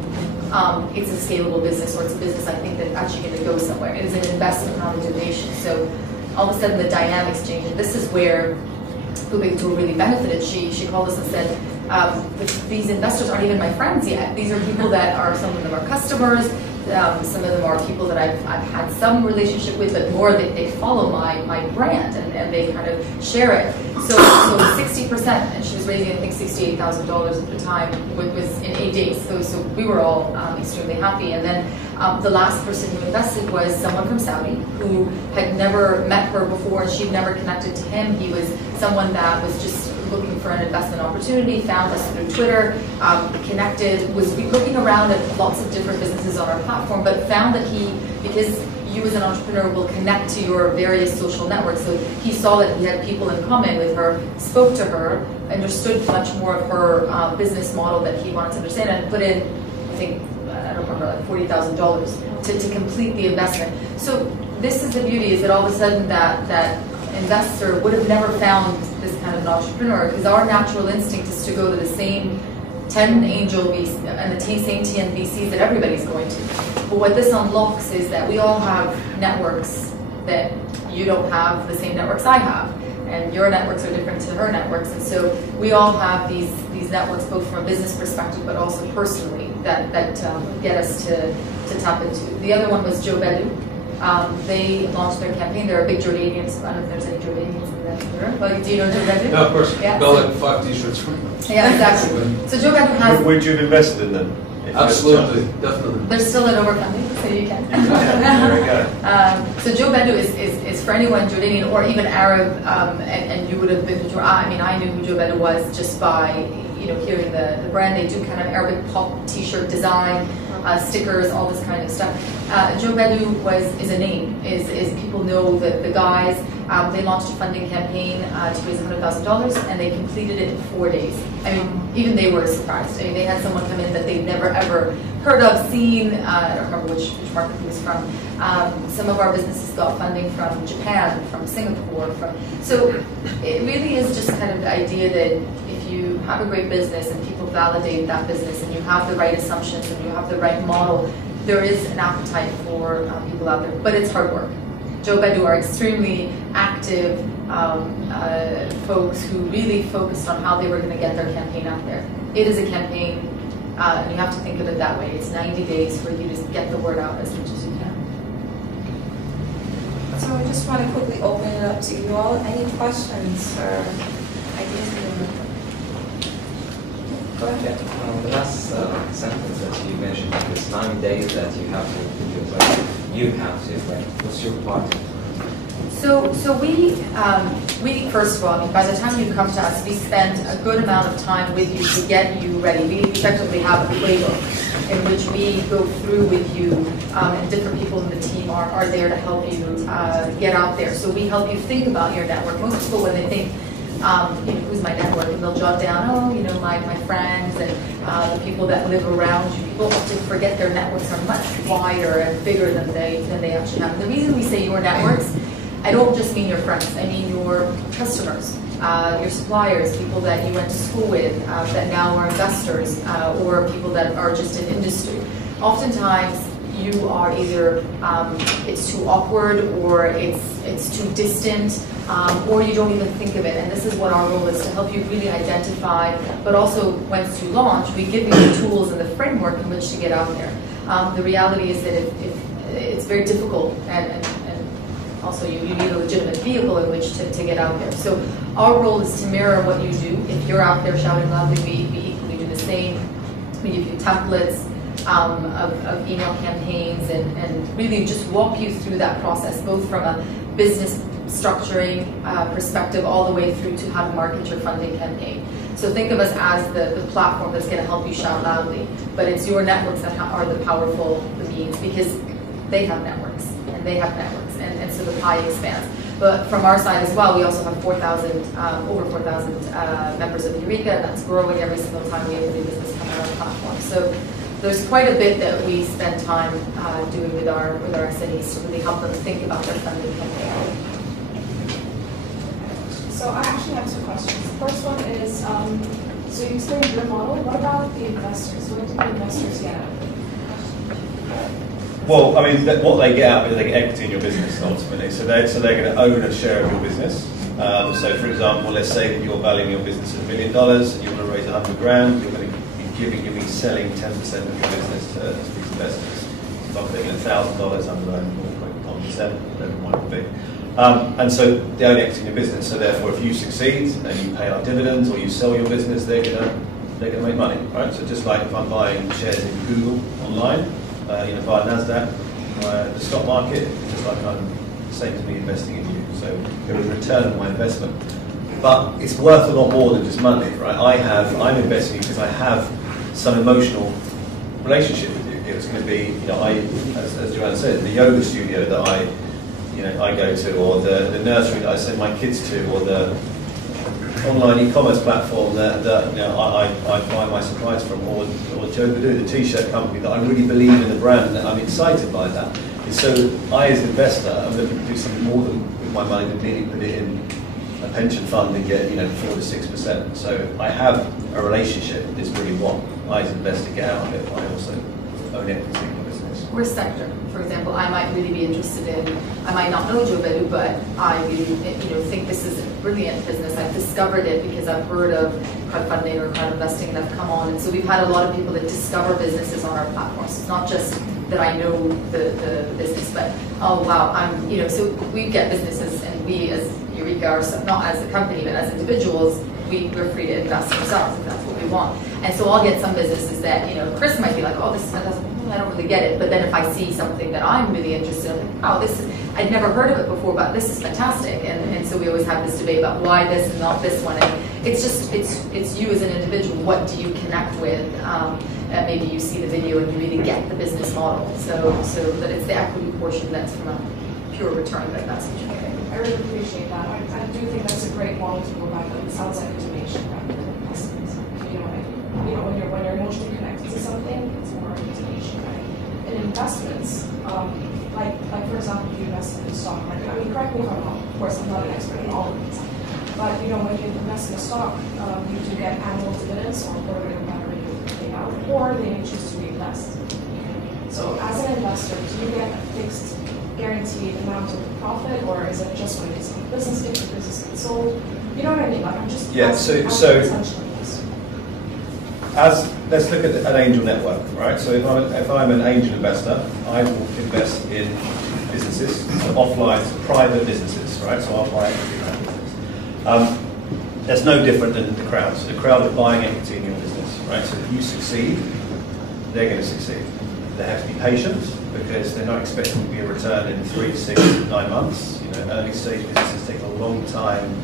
it's a scalable business, or it's a business I think that's actually going to go somewhere. It is an investment, not a donation. So all of a sudden the dynamics change, and this is where Coupe Couture really benefited. She called us and said, these investors aren't even my friends yet. These are people that are, some of them are customers, some of them are people that I've had some relationship with, but more they follow my brand, and they kind of share it. So 60%, and she was raising I think $68,000 at the time, was in 8 days. So we were all extremely happy. And then the last person who invested was someone from Saudi who had never met her before, and she'd never connected to him. He was someone that was just looking for an investment opportunity, found us through Twitter, connected, was looking around at lots of different businesses on our platform, but found that because you as an entrepreneur will connect to your various social networks, so he saw that he had people in common with her, spoke to her, understood much more of her business model that he wanted to understand, and put in, I think, I don't remember, like $40,000 to complete the investment. So this is the beauty, is that all of a sudden that investor would have never found this kind of an entrepreneur, because our natural instinct is to go to the same 10 angel VCs and the same 10 VCs that everybody's going to. But what this unlocks is that we all have networks that you don't have the same networks I have, and your networks are different to her networks, and so we all have these networks, both from a business perspective but also personally, that get us to tap into. The other one was Joe Bedu. They launched their campaign. They're a big Jordanian, so I don't know if there's any Jordanians in the room. But do you know Joe Bedu? No, of course. Yeah. Got like 5 t-shirts from them. Yeah, exactly. So Joe Bedu has... Would you have invested in them? Absolutely, definitely. They're still in overcoming, so you can. There we go. So Joe Bedu is for anyone Jordanian or even Arab, and you would have been... I mean, I knew who Joe Bedu was just by hearing the brand. They do kind of Arabic pop t-shirt design. stickers, all this kind of stuff. Joe Bedu is a name, is people know the guys. They launched a funding campaign to raise $100,000, and they completed it in 4 days. I mean, even they were surprised. I mean, they had someone come in that they'd never ever heard of, seen. I don't remember which market he was from. Some of our businesses got funding from Japan, from Singapore. So it really is just kind of the idea that if you have a great business and people validate that business and you have the right assumptions and you have the right model, there is an appetite for people out there, but it's hard work. Joe Bedu are extremely active folks who really focused on how they were going to get their campaign out there. It is a campaign, and you have to think of it that way. It's 90 days for you to get the word out as much as you can. So I just want to quickly open it up to you all. Any questions or ideas? Go ahead. The last sentence that you mentioned, this 90 days that you have to what's your part? So we first of all, I mean, by the time you come to us, we spend a good amount of time with you to get you ready. We effectively have a playbook in which we go through with you, and different people in the team are there to help you get out there. So we help you think about your network. Most people, when they think, who's my network, and they'll jot down, my friends and the people that live around you. People often forget their networks are much wider and bigger than they actually have. And the reason we say your networks, I don't just mean your friends, I mean your customers, your suppliers, people that you went to school with, that now are investors, or people that are just in industry. Oftentimes, you are either, it's too awkward, or it's too distant, or you don't even think of it. And this is what our role is, to help you really identify, but also once you launch, we give you the tools and the framework in which to get out there. The reality is that if it's very difficult, and also you need a legitimate vehicle in which to get out there. So our role is to mirror what you do. If you're out there shouting loudly, we equally do the same. We give you templates of email campaigns and really just walk you through that process, both from a business structuring perspective all the way through to how to market your funding campaign. So think of us as the platform that's going to help you shout loudly, but it's your networks that are the powerful means, because they have networks and they have networks, and so the pie expands. But from our side as well, we also have over 4,000 members of Eureeca, and that's growing every single time we have a new business come on our platform. So there's quite a bit that we spend time doing with our SMEs to really help them think about their funding campaign. So I actually have two questions. The first one is, so you explained your model. What about the investors? What do the investors get out of it? Well, I mean, what they get out of it is they get equity in your business ultimately. So they're going to own a share of your business. So, for example, let's say that you're valuing your business at $1 million and you want to raise 100 grand. You'll be selling 10% of your business to these investors. So if they're getting $1,000 under their own 0.1%, whatever it might be. And so they own equity in your business. So therefore, if you succeed and you pay out dividends or you sell your business, they're going to make money, right? So just like if I'm buying shares in Google online, via NASDAQ, the stock market, just like I'm the same as me investing in you. So there is a return on my investment. But it's worth a lot more than just money, right? I'm investing because I have some emotional relationship with you. It's going to be, as Joanne said, the yoga studio that I go to, or the nursery that I send my kids to, or the online e-commerce platform that I buy my supplies from, or Joe Bedu, the t-shirt company that I really believe in the brand and that I'm excited by that. And so I, as an investor, I'm looking to do something more than with my money than merely put it in a pension fund and get 4 to 6%. So I have a relationship with this really what I, as an investor, get out of it. I also own equity in my business. Or sector. For example, I might really be interested in, I might not know Joe Bedu, but I really think this is a brilliant business. I've discovered it because I've heard of crowdfunding or crowd investing, and I've come on. And so we've had a lot of people that discover businesses on our platform. So it's not just that I know the business, but oh wow, so we get businesses, and we as Eureeca, are not as a company, but as individuals, we're free to invest ourselves if that's what we want. And so I'll get some businesses that, Chris might be like, oh, this is fantastic. I don't really get it. But then if I see something that I'm really interested in, I'm like, oh, I'd never heard of it before, but this is fantastic. And so we always have this debate about why this and not this one. And it's you as an individual, what do you connect with? maybe you see the video and you really get the business model. So that it's the equity portion that's from a pure return that's what you're getting. I really appreciate that. I do think that's a great model to go back on. It sounds like a donation rather than investment. You know what I mean? You know, when you're emotionally connected to something, it's more of a donation, right? In investments, like for example, if you invest in a stock market, I mean, correct me if I'm wrong, of course, I'm not an expert in all of these, but you know, when you invest in a stock, you do get annual dividends or quarterly or whatever you pay out, or they may choose to reinvest. So as an investor, do you get a fixed guaranteed amount of profit, or is it just when it's a business, if the business gets sold? You know what I mean? Like, I'm just let's look at an angel network, right? So if I'm an angel investor, I will invest in businesses, so offline, so private businesses, right? So I'll buy equity in that business. That's no different than the crowd. So the crowd are buying equity in your business, right? So if you succeed, they're going to succeed. They have to be patient because they're not expecting to be a return in 3 to 6 to 9 months. You know, early stage businesses take a long time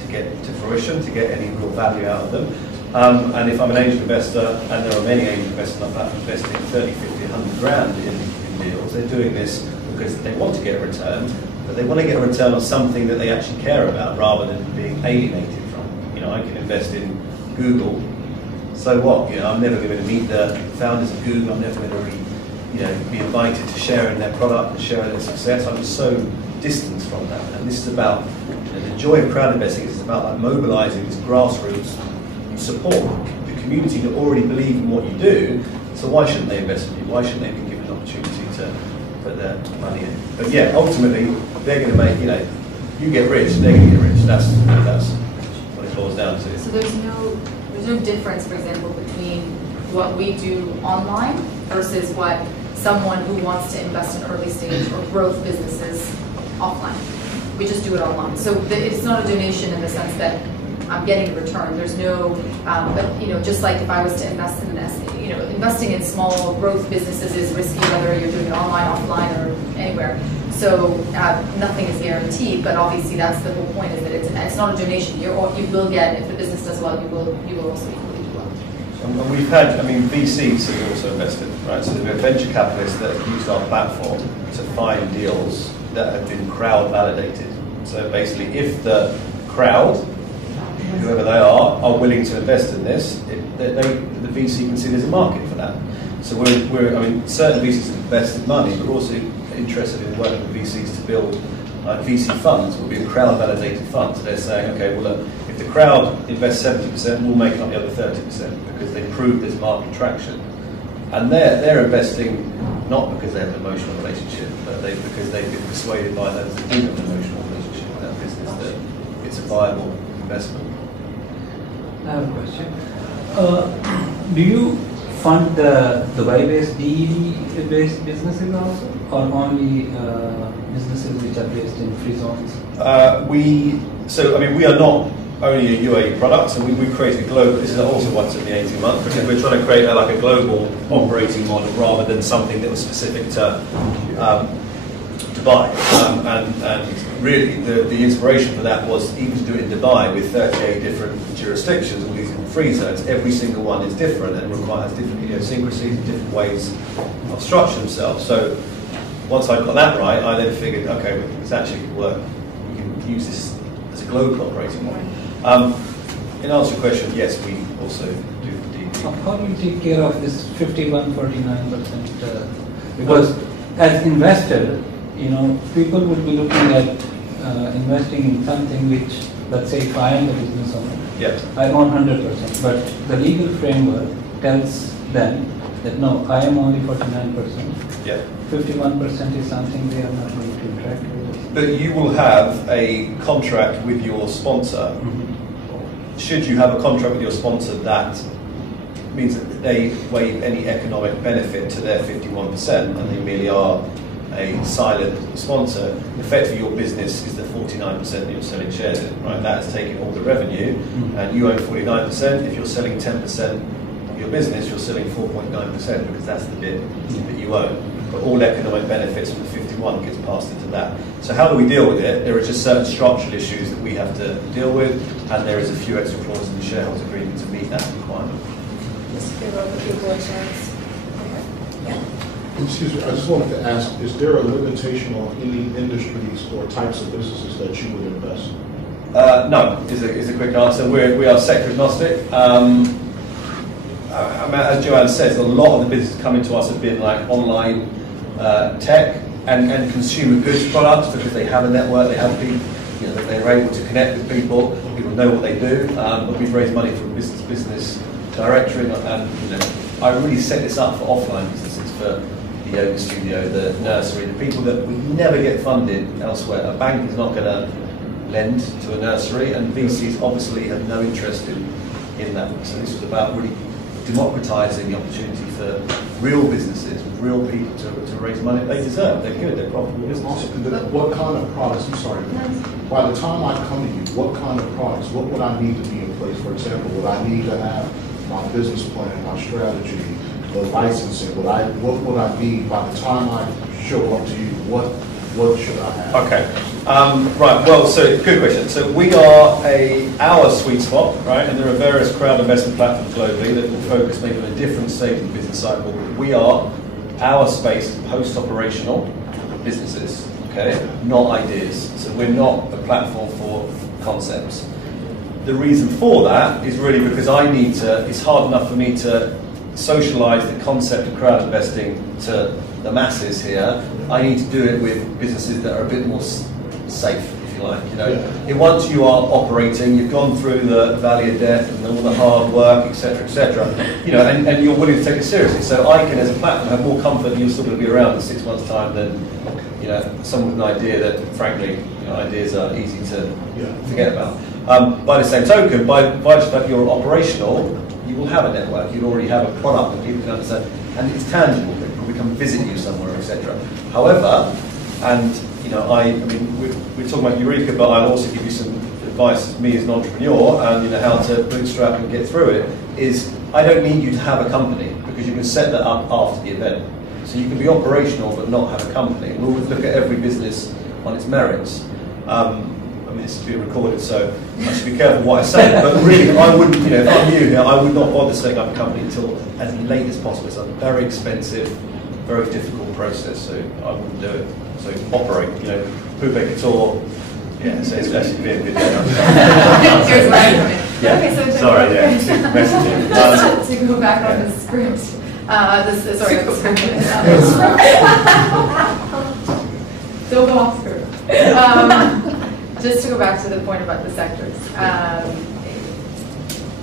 to get to fruition, to get any real value out of them. And if I'm an angel investor, and there are many angel investors like that investing 30, 50, 100 grand in deals, they're doing this because they want to get a return, but they want to get a return on something that they actually care about rather than being alienated from. You know, I can invest in Google. So what? You know, I'm never going to meet the founders of Google. I'm never going to be invited to share in their product and share in their success. I'm just so distant from that. And this is about, the joy of crowd investing is about like mobilizing this grassroots support, the community that already believe in what you do. So why shouldn't they invest in you? Why shouldn't they be given an opportunity to put their money in? But yeah, ultimately, they're going to make, you get rich, they're going to get rich. That's what it boils down to. So there's no difference, for example, between what we do online versus what someone who wants to invest in early stage or growth businesses offline. We just do it online. So it's not a donation in the sense that I'm getting a return. There's no, but just like if I was to invest in this, investing in small growth businesses is risky, whether you're doing it online, offline, or anywhere. So nothing is guaranteed, but obviously that's the whole point, is that it's not a donation. You will get, if the business does well, you will also equally do well. And we've had, VCs have also invested, right? So there are venture capitalists that have used our platform to find deals that have been crowd validated. So basically, if the crowd, whoever they are willing to invest in this, the VC considers a market for that. So certain VCs have invested money, but we're also interested in working with VCs to build VC funds, will be a crowd validated fund. So they're saying, okay, well look, if the crowd invests 70%, we'll make up the other 30% because they prove there's market traction. And they're investing not because they have an emotional relationship, but because they've been persuaded by those that do have an emotional relationship with that business that it's a viable investment. I have a question. Do you fund the Dubai-based DED-based businesses also, or only businesses which are based in free zones? We are not only a UAE product, so we've created a global, this is also what's in the 18 months, because we're trying to create a global operating model rather than something that was specific to Dubai. And really the inspiration for that was even to do it in Dubai with 38 different jurisdictions, all these free zones. Every single one is different and requires different idiosyncrasies and different ways of structure themselves. So once I got that right, I then figured, okay, this actually could work. We can use this as a global operating model. In answer to your question, yes, we also do DD. How do you take care of this 51-49%? Because as investor, people would be looking at investing in something which, let's say, if I am the business owner, yeah, I want 100%, but the legal framework tells them that no, I am only 49%. Yeah. 51% is something they are not going to interact with. But you will have a contract with your sponsor. Mm-hmm. Should you have a contract with your sponsor, that means that they waive any economic benefit to their 51%, and they merely are a silent sponsor. Effectively, your business is the 49% that you're selling shares in, right? That is taking all the revenue, and you own 49%. If you're selling 10% of your business, you're selling 4.9% because that's the bit that you own. But all economic benefits from the 51 gets passed into that. So how do we deal with it? There are just certain structural issues that we have to deal with, and there is a few extra clauses in the shareholders agreement to meet that requirement. Just to give vehicle insurance. Excuse me, I just wanted to ask, is there a limitation on any industries or types of businesses that you would invest in? No, is a quick answer. We are sector agnostic. As Joanne says, a lot of the businesses coming to us have been like online tech and consumer goods products because they have a network, they have people, they're able to connect with people know what they do. But we've raised money from business directory, and I really set this up for offline businesses, for the yoga studio, the nursery, the people that would never get funded elsewhere. A bank is not going to lend to a nursery, and VCs obviously have no interest in that. So this was about really democratizing the opportunity for real businesses, with real people to raise money they deserve. They're good, they're profitable businesses. What kind of products, I'm sorry, by the time I come to you, what kind of products, what would I need to be in place? For example, would I need to have my business plan, my strategy, the licensing? What would I need by the time I show up to you? What should I have? Okay. Right, well, so good question. So we are our sweet spot, right? And there are various crowd investment platforms globally that will focus maybe on a different stage of the business cycle. We are our space post-operational businesses, okay? Not ideas. So we're not a platform for concepts. The reason for that is really because it's hard enough for me to socialize the concept of crowd investing to the masses here. I need to do it with businesses that are a bit more safe, if you like. Once you are operating, you've gone through the valley of death and all the hard work, etc., and you're willing to take it seriously. So I can, as a platform, have more comfort that you're still going to be around in 6 months' time than someone with an idea that, frankly, ideas are easy to forget about. By the same token, by the fact that you're operational, you will have a network. You'll already have a product that people can understand, and it's tangible. People come visit you somewhere, etc. However, we're talking about Eureeca, but I'll also give you some advice, me as an entrepreneur, and how to bootstrap and get through it. Is I don't need you to have a company, because you can set that up after the event. So you can be operational but not have a company. We'll look at every business on its merits. This is being recorded, so I should be careful what I say. But really, I wouldn't, if I'm you, I would not bother setting up a company until as late as possible. It's a very expensive, very difficult process, so I wouldn't do it. So operate, Poupée Couture, so it's actually being video. Here's where I come in. Yeah. Okay, so Messaging. Just to go back on the script. Don't go off script. Just to go back to the point about the sectors.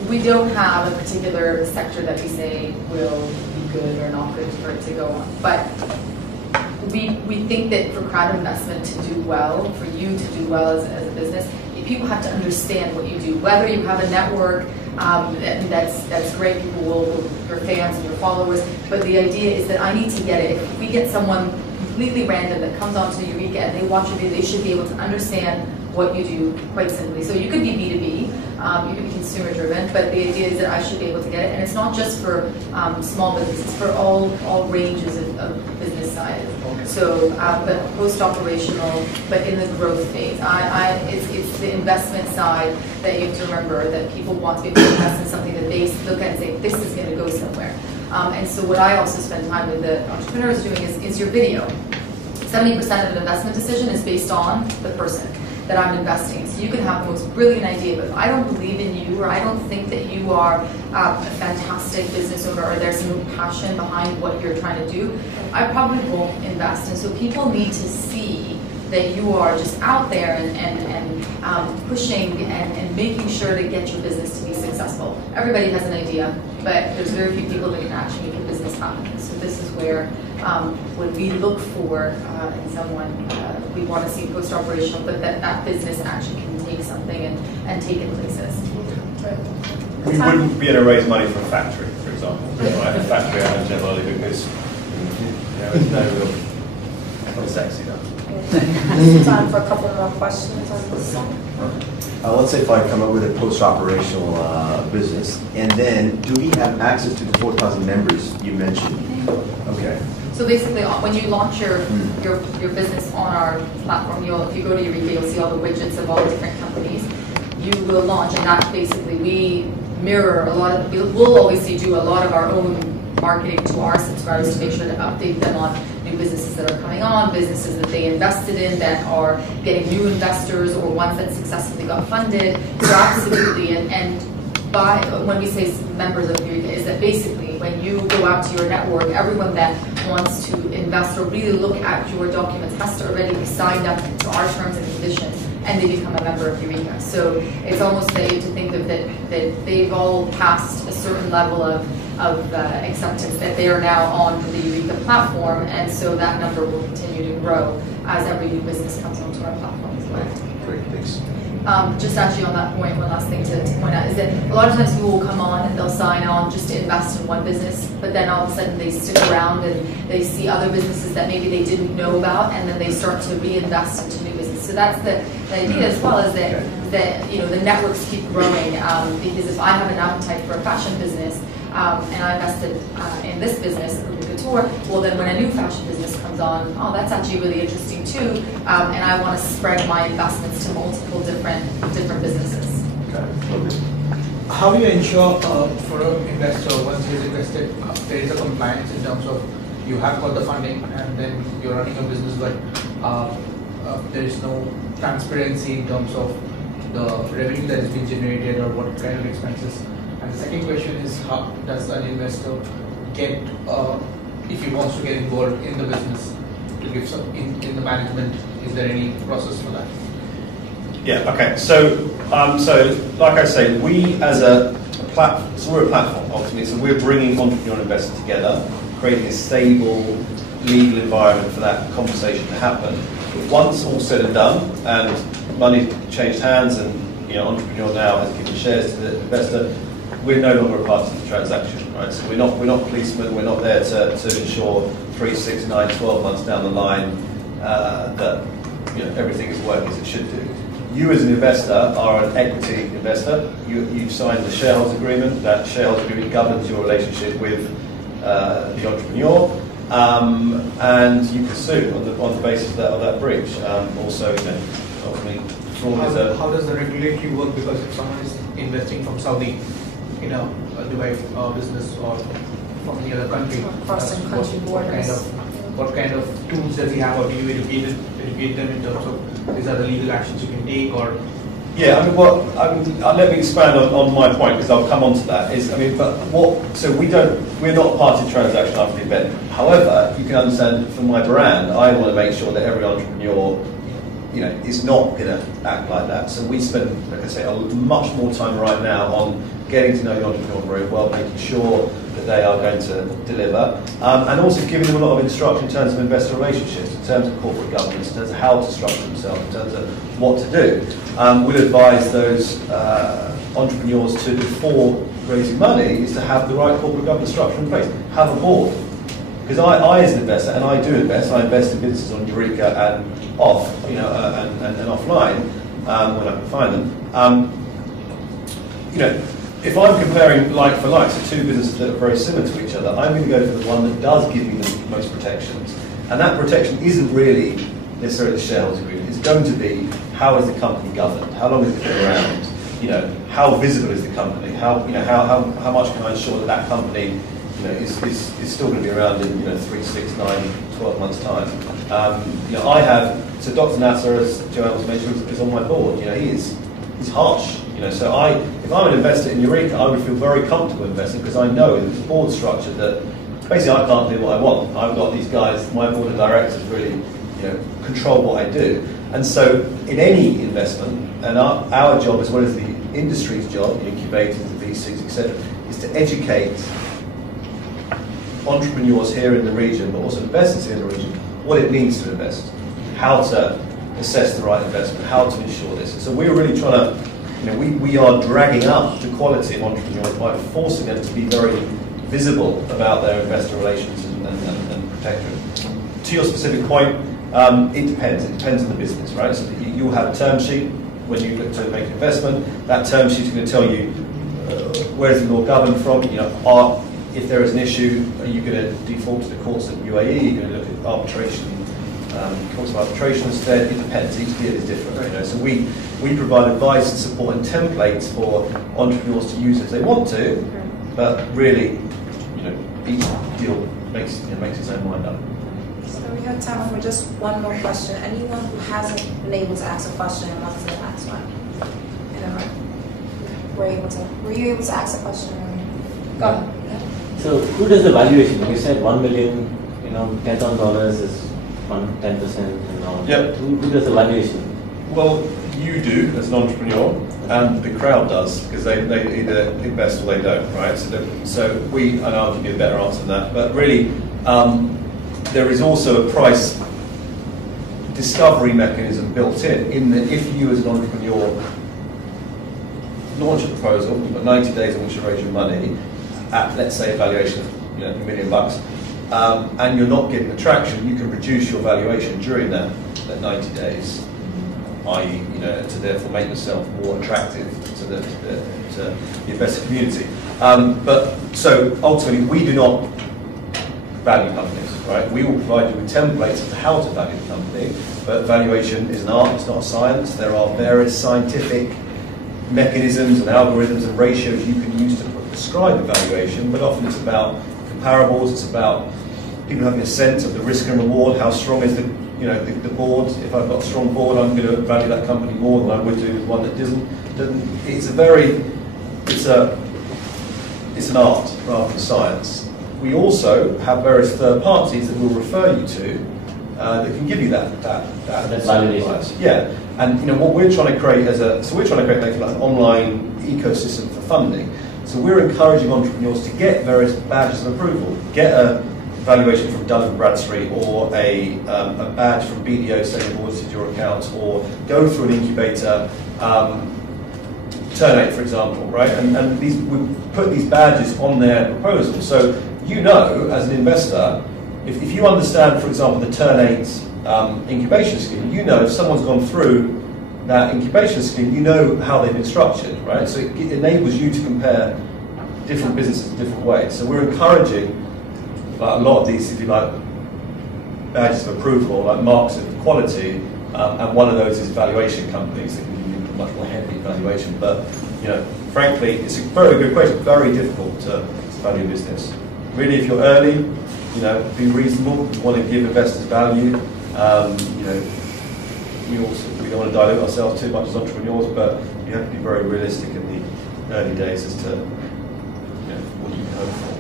We don't have a particular sector that we say will be good or not good for it to go on. But we think that for crowd investment to do well, for you to do well as a business, people have to understand what you do. Whether you have a network, and that's great, people will, your fans and your followers, but the idea is that I need to get it. If we get someone completely random that comes onto Eureeca and they watch your video, they should be able to understand what you do quite simply. So you could be B2B, you could be consumer driven, but the idea is that I should be able to get it. And it's not just for small businesses, for all ranges of business size. Okay. So, but post-operational, but in the growth phase. It's the investment side that you have to remember, that people want to be able to invest in something that they look at and say, this is going to go somewhere. And so what I also spend time with the entrepreneurs doing is your video. 70% of an investment decision is based on the person that I'm investing in. So you can have the most brilliant idea, but if I don't believe in you, or I don't think that you are a fantastic business owner, or there's no passion behind what you're trying to do, I probably won't invest. And so people need to see that you are just out there and pushing and making sure to get your business to be successful. Everybody has an idea, but there's very few people that can actually make your business happen. So this is where when we look for in someone, we want to see post-operational, but that business actually can take something and take it places. We wouldn't be able to raise money for a factory, for example, right? A factory out of generally, because there's no real, not sexy though. Time for a couple more questions on this side. Let's say if I come up with a post-operational business, and then do we have access to the 4,000 members you mentioned? Okay. So basically, when you launch your business on our platform, if you go to Eureeca, you'll see all the widgets of all the different companies. You will launch, and that basically we mirror a lot of, we'll obviously do a lot of our own marketing to our subscribers to make sure to update them on new businesses that are coming on, businesses that they invested in that are getting new investors or ones that successfully got funded. So absolutely, and by when we say members of Eureeca, is that basically when you go out to your network, everyone that wants to invest or really look at your documents has to already be signed up to our terms and conditions, and they become a member of Eureeca. So it's almost naive to think of that they've all passed a certain level of acceptance, that they are now on the Eureeca platform, and so that number will continue to grow as every new business comes onto our platform as well. Great, thanks. Just actually on that point, one last thing to point out is that a lot of times people will come on and they'll sign on just to invest in one business, but then all of a sudden they stick around and they see other businesses that maybe they didn't know about, and then they start to reinvest into new business. So that's the idea as well, is that you know, the networks keep growing, because if I have an appetite for a fashion business and I invested in this business, Couture, well then when a new fashion business comes on, oh, that's actually really interesting too, and I want to spread my investments to multiple different businesses. Okay. How do you ensure for an investor, once he's invested, there is a compliance in terms of you have got the funding and then you're running a business, but there is no transparency in terms of the revenue that is being generated or what kind of expenses? And the second question is, how does an investor get, if he wants to get involved in the business, to give some in the management? Is there any process for that? Yeah. Okay. So like I say, we as a platform, so we're a platform ultimately. So we're bringing entrepreneur and investors together, creating a stable legal environment for that conversation to happen. But once all said and done, and money changed hands, and entrepreneur now has given shares to the investor, we're no longer a part of the transaction, right? So we're not policemen. We're not there to ensure 3, 6, 9, 12 months down the line that everything is working as it should do. You as an investor are an equity investor. You've signed the shareholders agreement. That shareholders agreement governs your relationship with the entrepreneur, and you can sue on the basis of that breach. Also, ultimately, fraud is a... How does the regulatory work? Because if someone is investing from Saudi in a Dubai business or from any other country, Crossing country borders. What kind of tools does he have, or do you educate them in terms of these are the legal actions you can take, or? Yeah, let me expand on my point, because I'll come on to that. We're not a party transaction after the event. However, you can understand from my brand, I want to make sure that every entrepreneur, is not going to act like that. So we spend, like I say, much more time right now on getting to know the entrepreneur very well, making sure that they are going to deliver, and also giving them a lot of instruction in terms of investor relationships, in terms of corporate governance, in terms of how to structure themselves, in terms of what to do. We'll advise those entrepreneurs to, before raising money, is to have the right corporate governance structure in place, have a board. Because I as an investor, and I do invest, I invest in businesses on Eureeca and off, and offline when I can find them. If I'm comparing like for like, so two businesses that are very similar to each other, I'm going to go for the one that does give me the most protections. And that protection isn't really necessarily the shareholders agreement. It's going to be, how is the company governed? How long has it been around? How visible is the company? How much can I ensure that that company is still going to be around in 3, 6, 9, 12 months time? I have, so Dr. Nasser, as Joanne was mentioning, is on my board. He's harsh. So if I'm an investor in Eureeca, I would feel very comfortable investing, because I know in this board structure that basically I can't do what I want. I've got these guys, my board of directors really, control what I do. And so in any investment, and our job as well as the industry's job, the incubators, the VCs, etc., is to educate entrepreneurs here in the region, but also investors here in the region, what it means to invest, how to assess the right investment, how to ensure this. And so we're really trying to, we are dragging up the quality of entrepreneurs by forcing them to be very visible about their investor relations and protection. To your specific point, it depends. It depends on the business, right? So you'll have a term sheet when you look to make an investment. That term sheet is going to tell you where is the law governed from. If there is an issue, are you going to default to the courts of UAE? Are you going to look at arbitration come to arbitration instead. It depends. Each deal is different. You know, so we provide advice and support and templates for entrepreneurs to use as they want to, but really, you know, each deal makes its own mind up. So we have time for just one more question. Anyone who hasn't been able to ask a question and wants to ask one? Were you able to ask a question? Go ahead. So who does the valuation? You said 1 million, you know, $10,000 is 10%, you know. Yep. Who does the valuation? Well, you do as an entrepreneur, and the crowd does, because they either invest or they don't, right? So we, and I'll give you a better answer than that, but really, there is also a price discovery mechanism built in that if you as an entrepreneur launch a proposal, you've got 90 days in which to raise your money at, let's say, a valuation of $1 million, and you're not getting the traction, you can reduce your valuation during that 90 days, i.e., you know, to therefore make yourself more attractive to the investor community. But so ultimately, we do not value companies, right? We will provide you with templates of how to value the company, but valuation is an art, it's not a science. There are various scientific mechanisms and algorithms and ratios you can use to prescribe a valuation, but often it's about comparables, it's about people having a sense of the risk and reward, how strong is the board. If I've got a strong board, I'm going to value that company more than I would do with one that doesn't. It's an art rather than science. We also have various third parties that we'll refer you to that can give you that validation. Yeah, and you know what we're trying to create we're trying to create like an online ecosystem for funding. So we're encouraging entrepreneurs to get various badges of approval, get a valuation from Dun & Bradstreet, or a badge from BDO saying you've audited your accounts, or go through an incubator, Turn8, for example, right? And we put these badges on their proposal. So you know, as an investor, if you understand, for example, the Turn8 incubation scheme, you know if someone's gone through that incubation scheme, you know how they've been structured, right? So it enables you to compare different businesses in different ways. So we're encouraging a lot of these, if you like, badges of approval, like marks of quality, and one of those is valuation companies that can give you a much more heavy valuation. But you know, frankly, it's a very good question. Very difficult to value business. Really, if you're early, you know, be reasonable. You want to give investors value. You know, we don't want to dilute ourselves too much as entrepreneurs, but you have to be very realistic in the early days as to what you can hope for.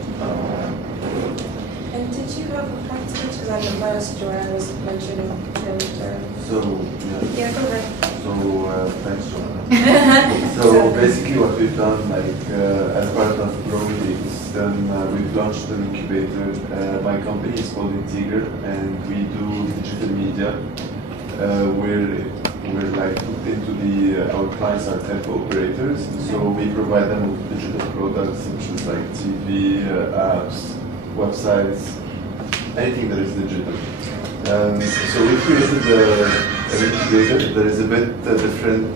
And did you have a point to which, because I noticed Joanne was mentioning earlier? So, yeah, go ahead. So, thanks, Joanna. So, basically what we've done, as part of brokerage, then we've launched an incubator. My company is called Integra, and we do digital media. We're hooked into our clients are tech operators, so we provide them with digital products such as TV, apps, websites, anything that is digital. So we created an incubator that is a bit different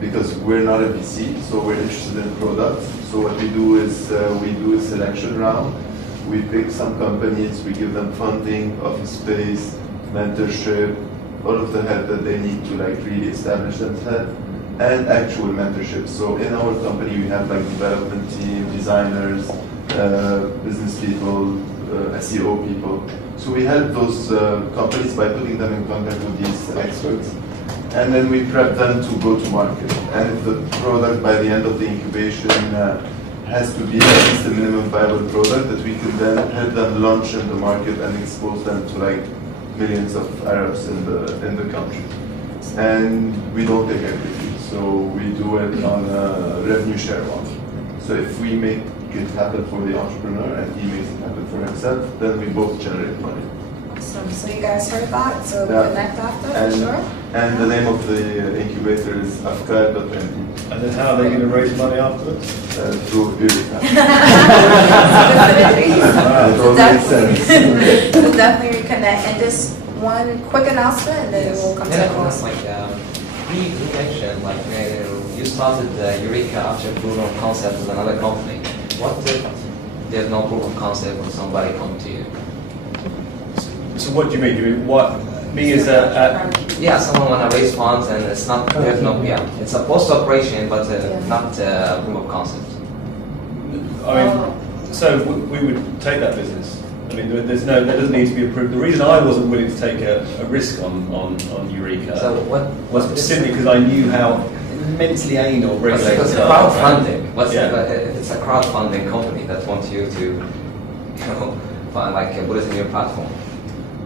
because we're not a VC, so we're interested in products. So what we do is we do a selection round. We pick some companies, we give them funding, office space, mentorship, all of the help that they need to really establish themselves, and actual mentorship. So in our company we have development team, designers, business people, SEO people. So we help those companies by putting them in contact with these experts, and then we prep them to go to market. And if the product by the end of the incubation has to be at least a minimum viable product that we can then help them launch in the market and expose them to millions of Arabs in the country. And we don't take equity, so we do it on a revenue share model. So if we make it happen for the entrepreneur and he makes it happen for himself, then we both generate money. Awesome. So you guys heard that? So connect after, for sure? And the name of the incubator is Afkar.md. And then how are they going to raise money afterwards? Through Eureeca. So definitely reconnect. And just one quick announcement, and then we'll come to the close. You mentioned, you started Eureeca after proof of concept with another company. What if there's no proof of concept when somebody comes to you? So what do you mean? What me as a yeah, someone want to raise funds and it's not it's a post operation but not proof of concept. I mean, so we would take that business. I mean, there doesn't need to be approved. The reason I wasn't willing to take a risk on Eureeca was simply because I knew how immensely anal regulators because crowdfunding. If it's a crowdfunding company that wants you to, find put it in your platform.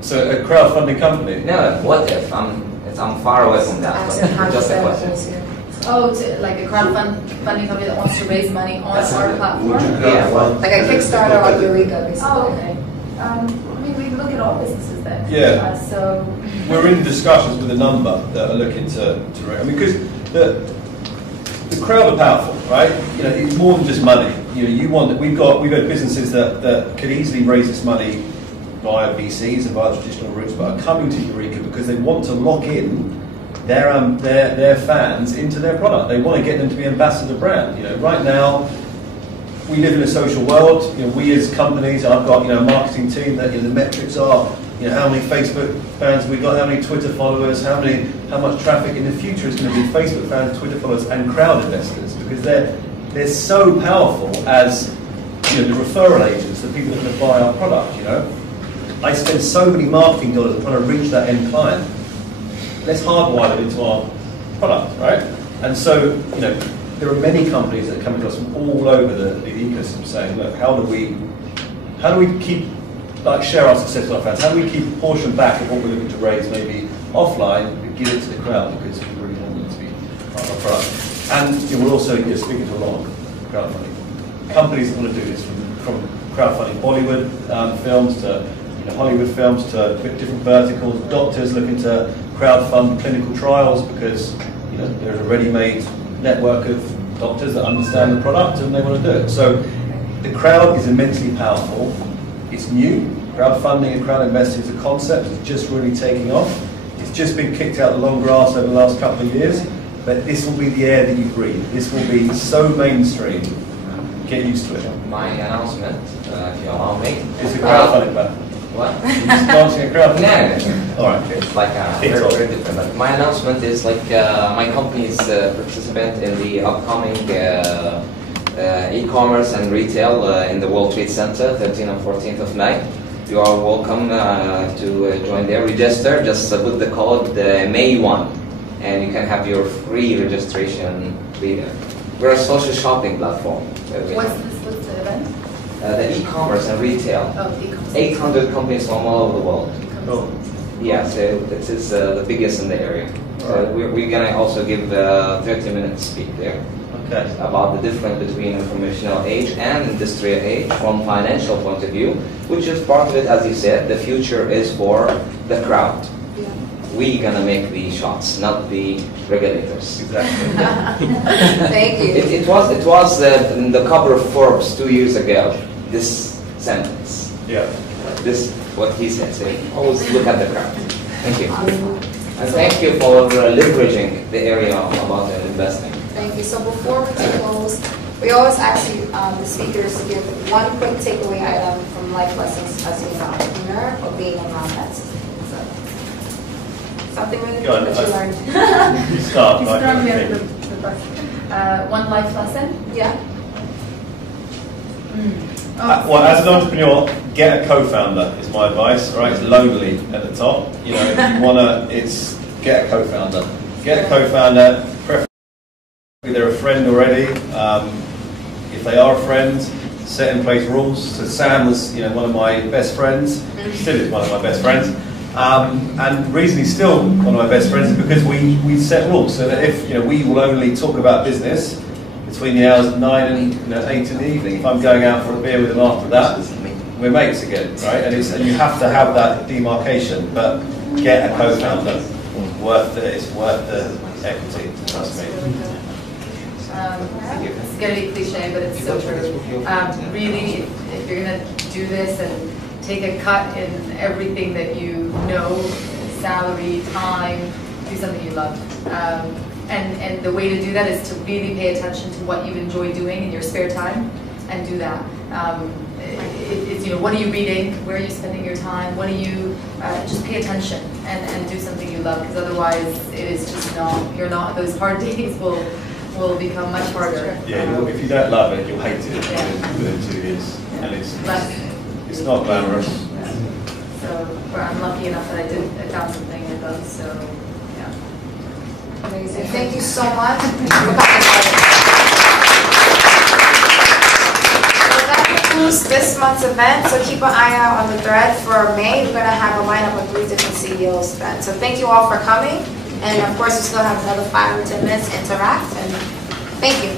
So a crowdfunding company? No. What if I'm far away from that? But just a question. Oh, like a crowdfunding company that wants to raise money on our platform? Yeah, like a Kickstarter on Eureeca, basically. Oh, okay. I mean, we look at all businesses then. Yeah. So we're in discussions with a number that are looking to I mean, because the crowd are powerful, right? It's more than just money. We've got businesses that could easily raise this money via VCs and via traditional routes, but are coming to Eureeca because they want to lock in their fans into their product. They want to get them to be ambassador brand. Right now we live in a social world. We as companies, I've got a marketing team that the metrics are how many Facebook fans we got, how many Twitter followers, how much traffic. In the future is going to be Facebook fans, Twitter followers, and crowd investors because they're so powerful as the referral agents, the people that are going to buy our product. I spend so many marketing dollars trying to reach that end client. Let's hardwire it into our product, right? And so, there are many companies that come to us from all over the ecosystem saying, look, how do we keep, share our success with our fans? How do we keep a portion back of what we're looking to raise maybe offline, but give it to the crowd because we really want them to be part of our product? And we're also speaking to a lot of crowdfunding companies that want to do this from crowdfunding Bollywood films to Hollywood films to different verticals, doctors looking to crowdfund clinical trials because there's a ready-made network of doctors that understand the product and they want to do it. So the crowd is immensely powerful. It's new. Crowdfunding and crowd investing as a concept is just really taking off. It's just been kicked out the long grass over the last couple of years, but this will be the air that you breathe. This will be so mainstream. Get used to it. My announcement, if you allow me, is a crowdfunding platform. What? You're just launching a crowdfunding? No. All right. It's very different. But my announcement is my company is a participant in the upcoming e-commerce and retail in the World Trade Center, 13th and 14th of May. You are welcome to join there. Register. Just put the code May1, and you can have your free registration later. We're a social shopping platform. What's the event? The e-commerce and retail. Oh, e-commerce. 800 companies from all over the world. Oh. Yeah, so this is the biggest in the area. So we're going to also give 30-minute speak there. Okay. About the difference between informational age and industrial age from financial point of view, which is part of it, as you said, the future is for the crowd. Yeah. We're going to make the shots, not the regulators. Exactly. Thank you. It was in the cover of Forbes 2 years ago, this sentence. Yeah. This what he said. So always look at the crowd. Thank you. And thank you for leveraging the area about investing. Thank you. So before we close, we always ask you, the speakers, to give one quick takeaway item from life lessons as being an entrepreneur or being a non-tax. So, something really good that you learned. You start. You start with the question. One life lesson? Yeah. Well, as an entrepreneur, get a co-founder is my advice. Right, it's lonely at the top. If you wanna, get a co-founder. Get a co-founder. Preferably they're a friend already. If they are a friend, set in place rules. So Sam was, one of my best friends. Still is one of my best friends. And the reason he's still one of my best friends is because we set rules so that if we will only talk about business between the hours of 9 and 8 in the evening. If I'm going out for a beer with him after that, we're mates again, right? And you have to have that demarcation. But get a co-founder. It's worth the equity. Trust me. It's going to be cliche, but it's so true. Really, if you're going to do this and take a cut in everything that you know, salary, time, do something you love. And the way to do that is to really pay attention to what you enjoy doing in your spare time and do that. It's, what are you reading? Where are you spending your time? What are you, just pay attention and do something you love, because otherwise it is just those hard days will become much harder. Yeah, if you don't love it, you'll hate it within 2 years. And it's not glamorous. Yeah. So I'm lucky enough that I found something I love, so yeah. Amazing. Thank you so much. This month's event, so keep an eye out on the thread for May. We're going to have a lineup of 3 different CEOs then. So thank you all for coming, and of course we still have another 5 or 10 minutes to interact, and thank you.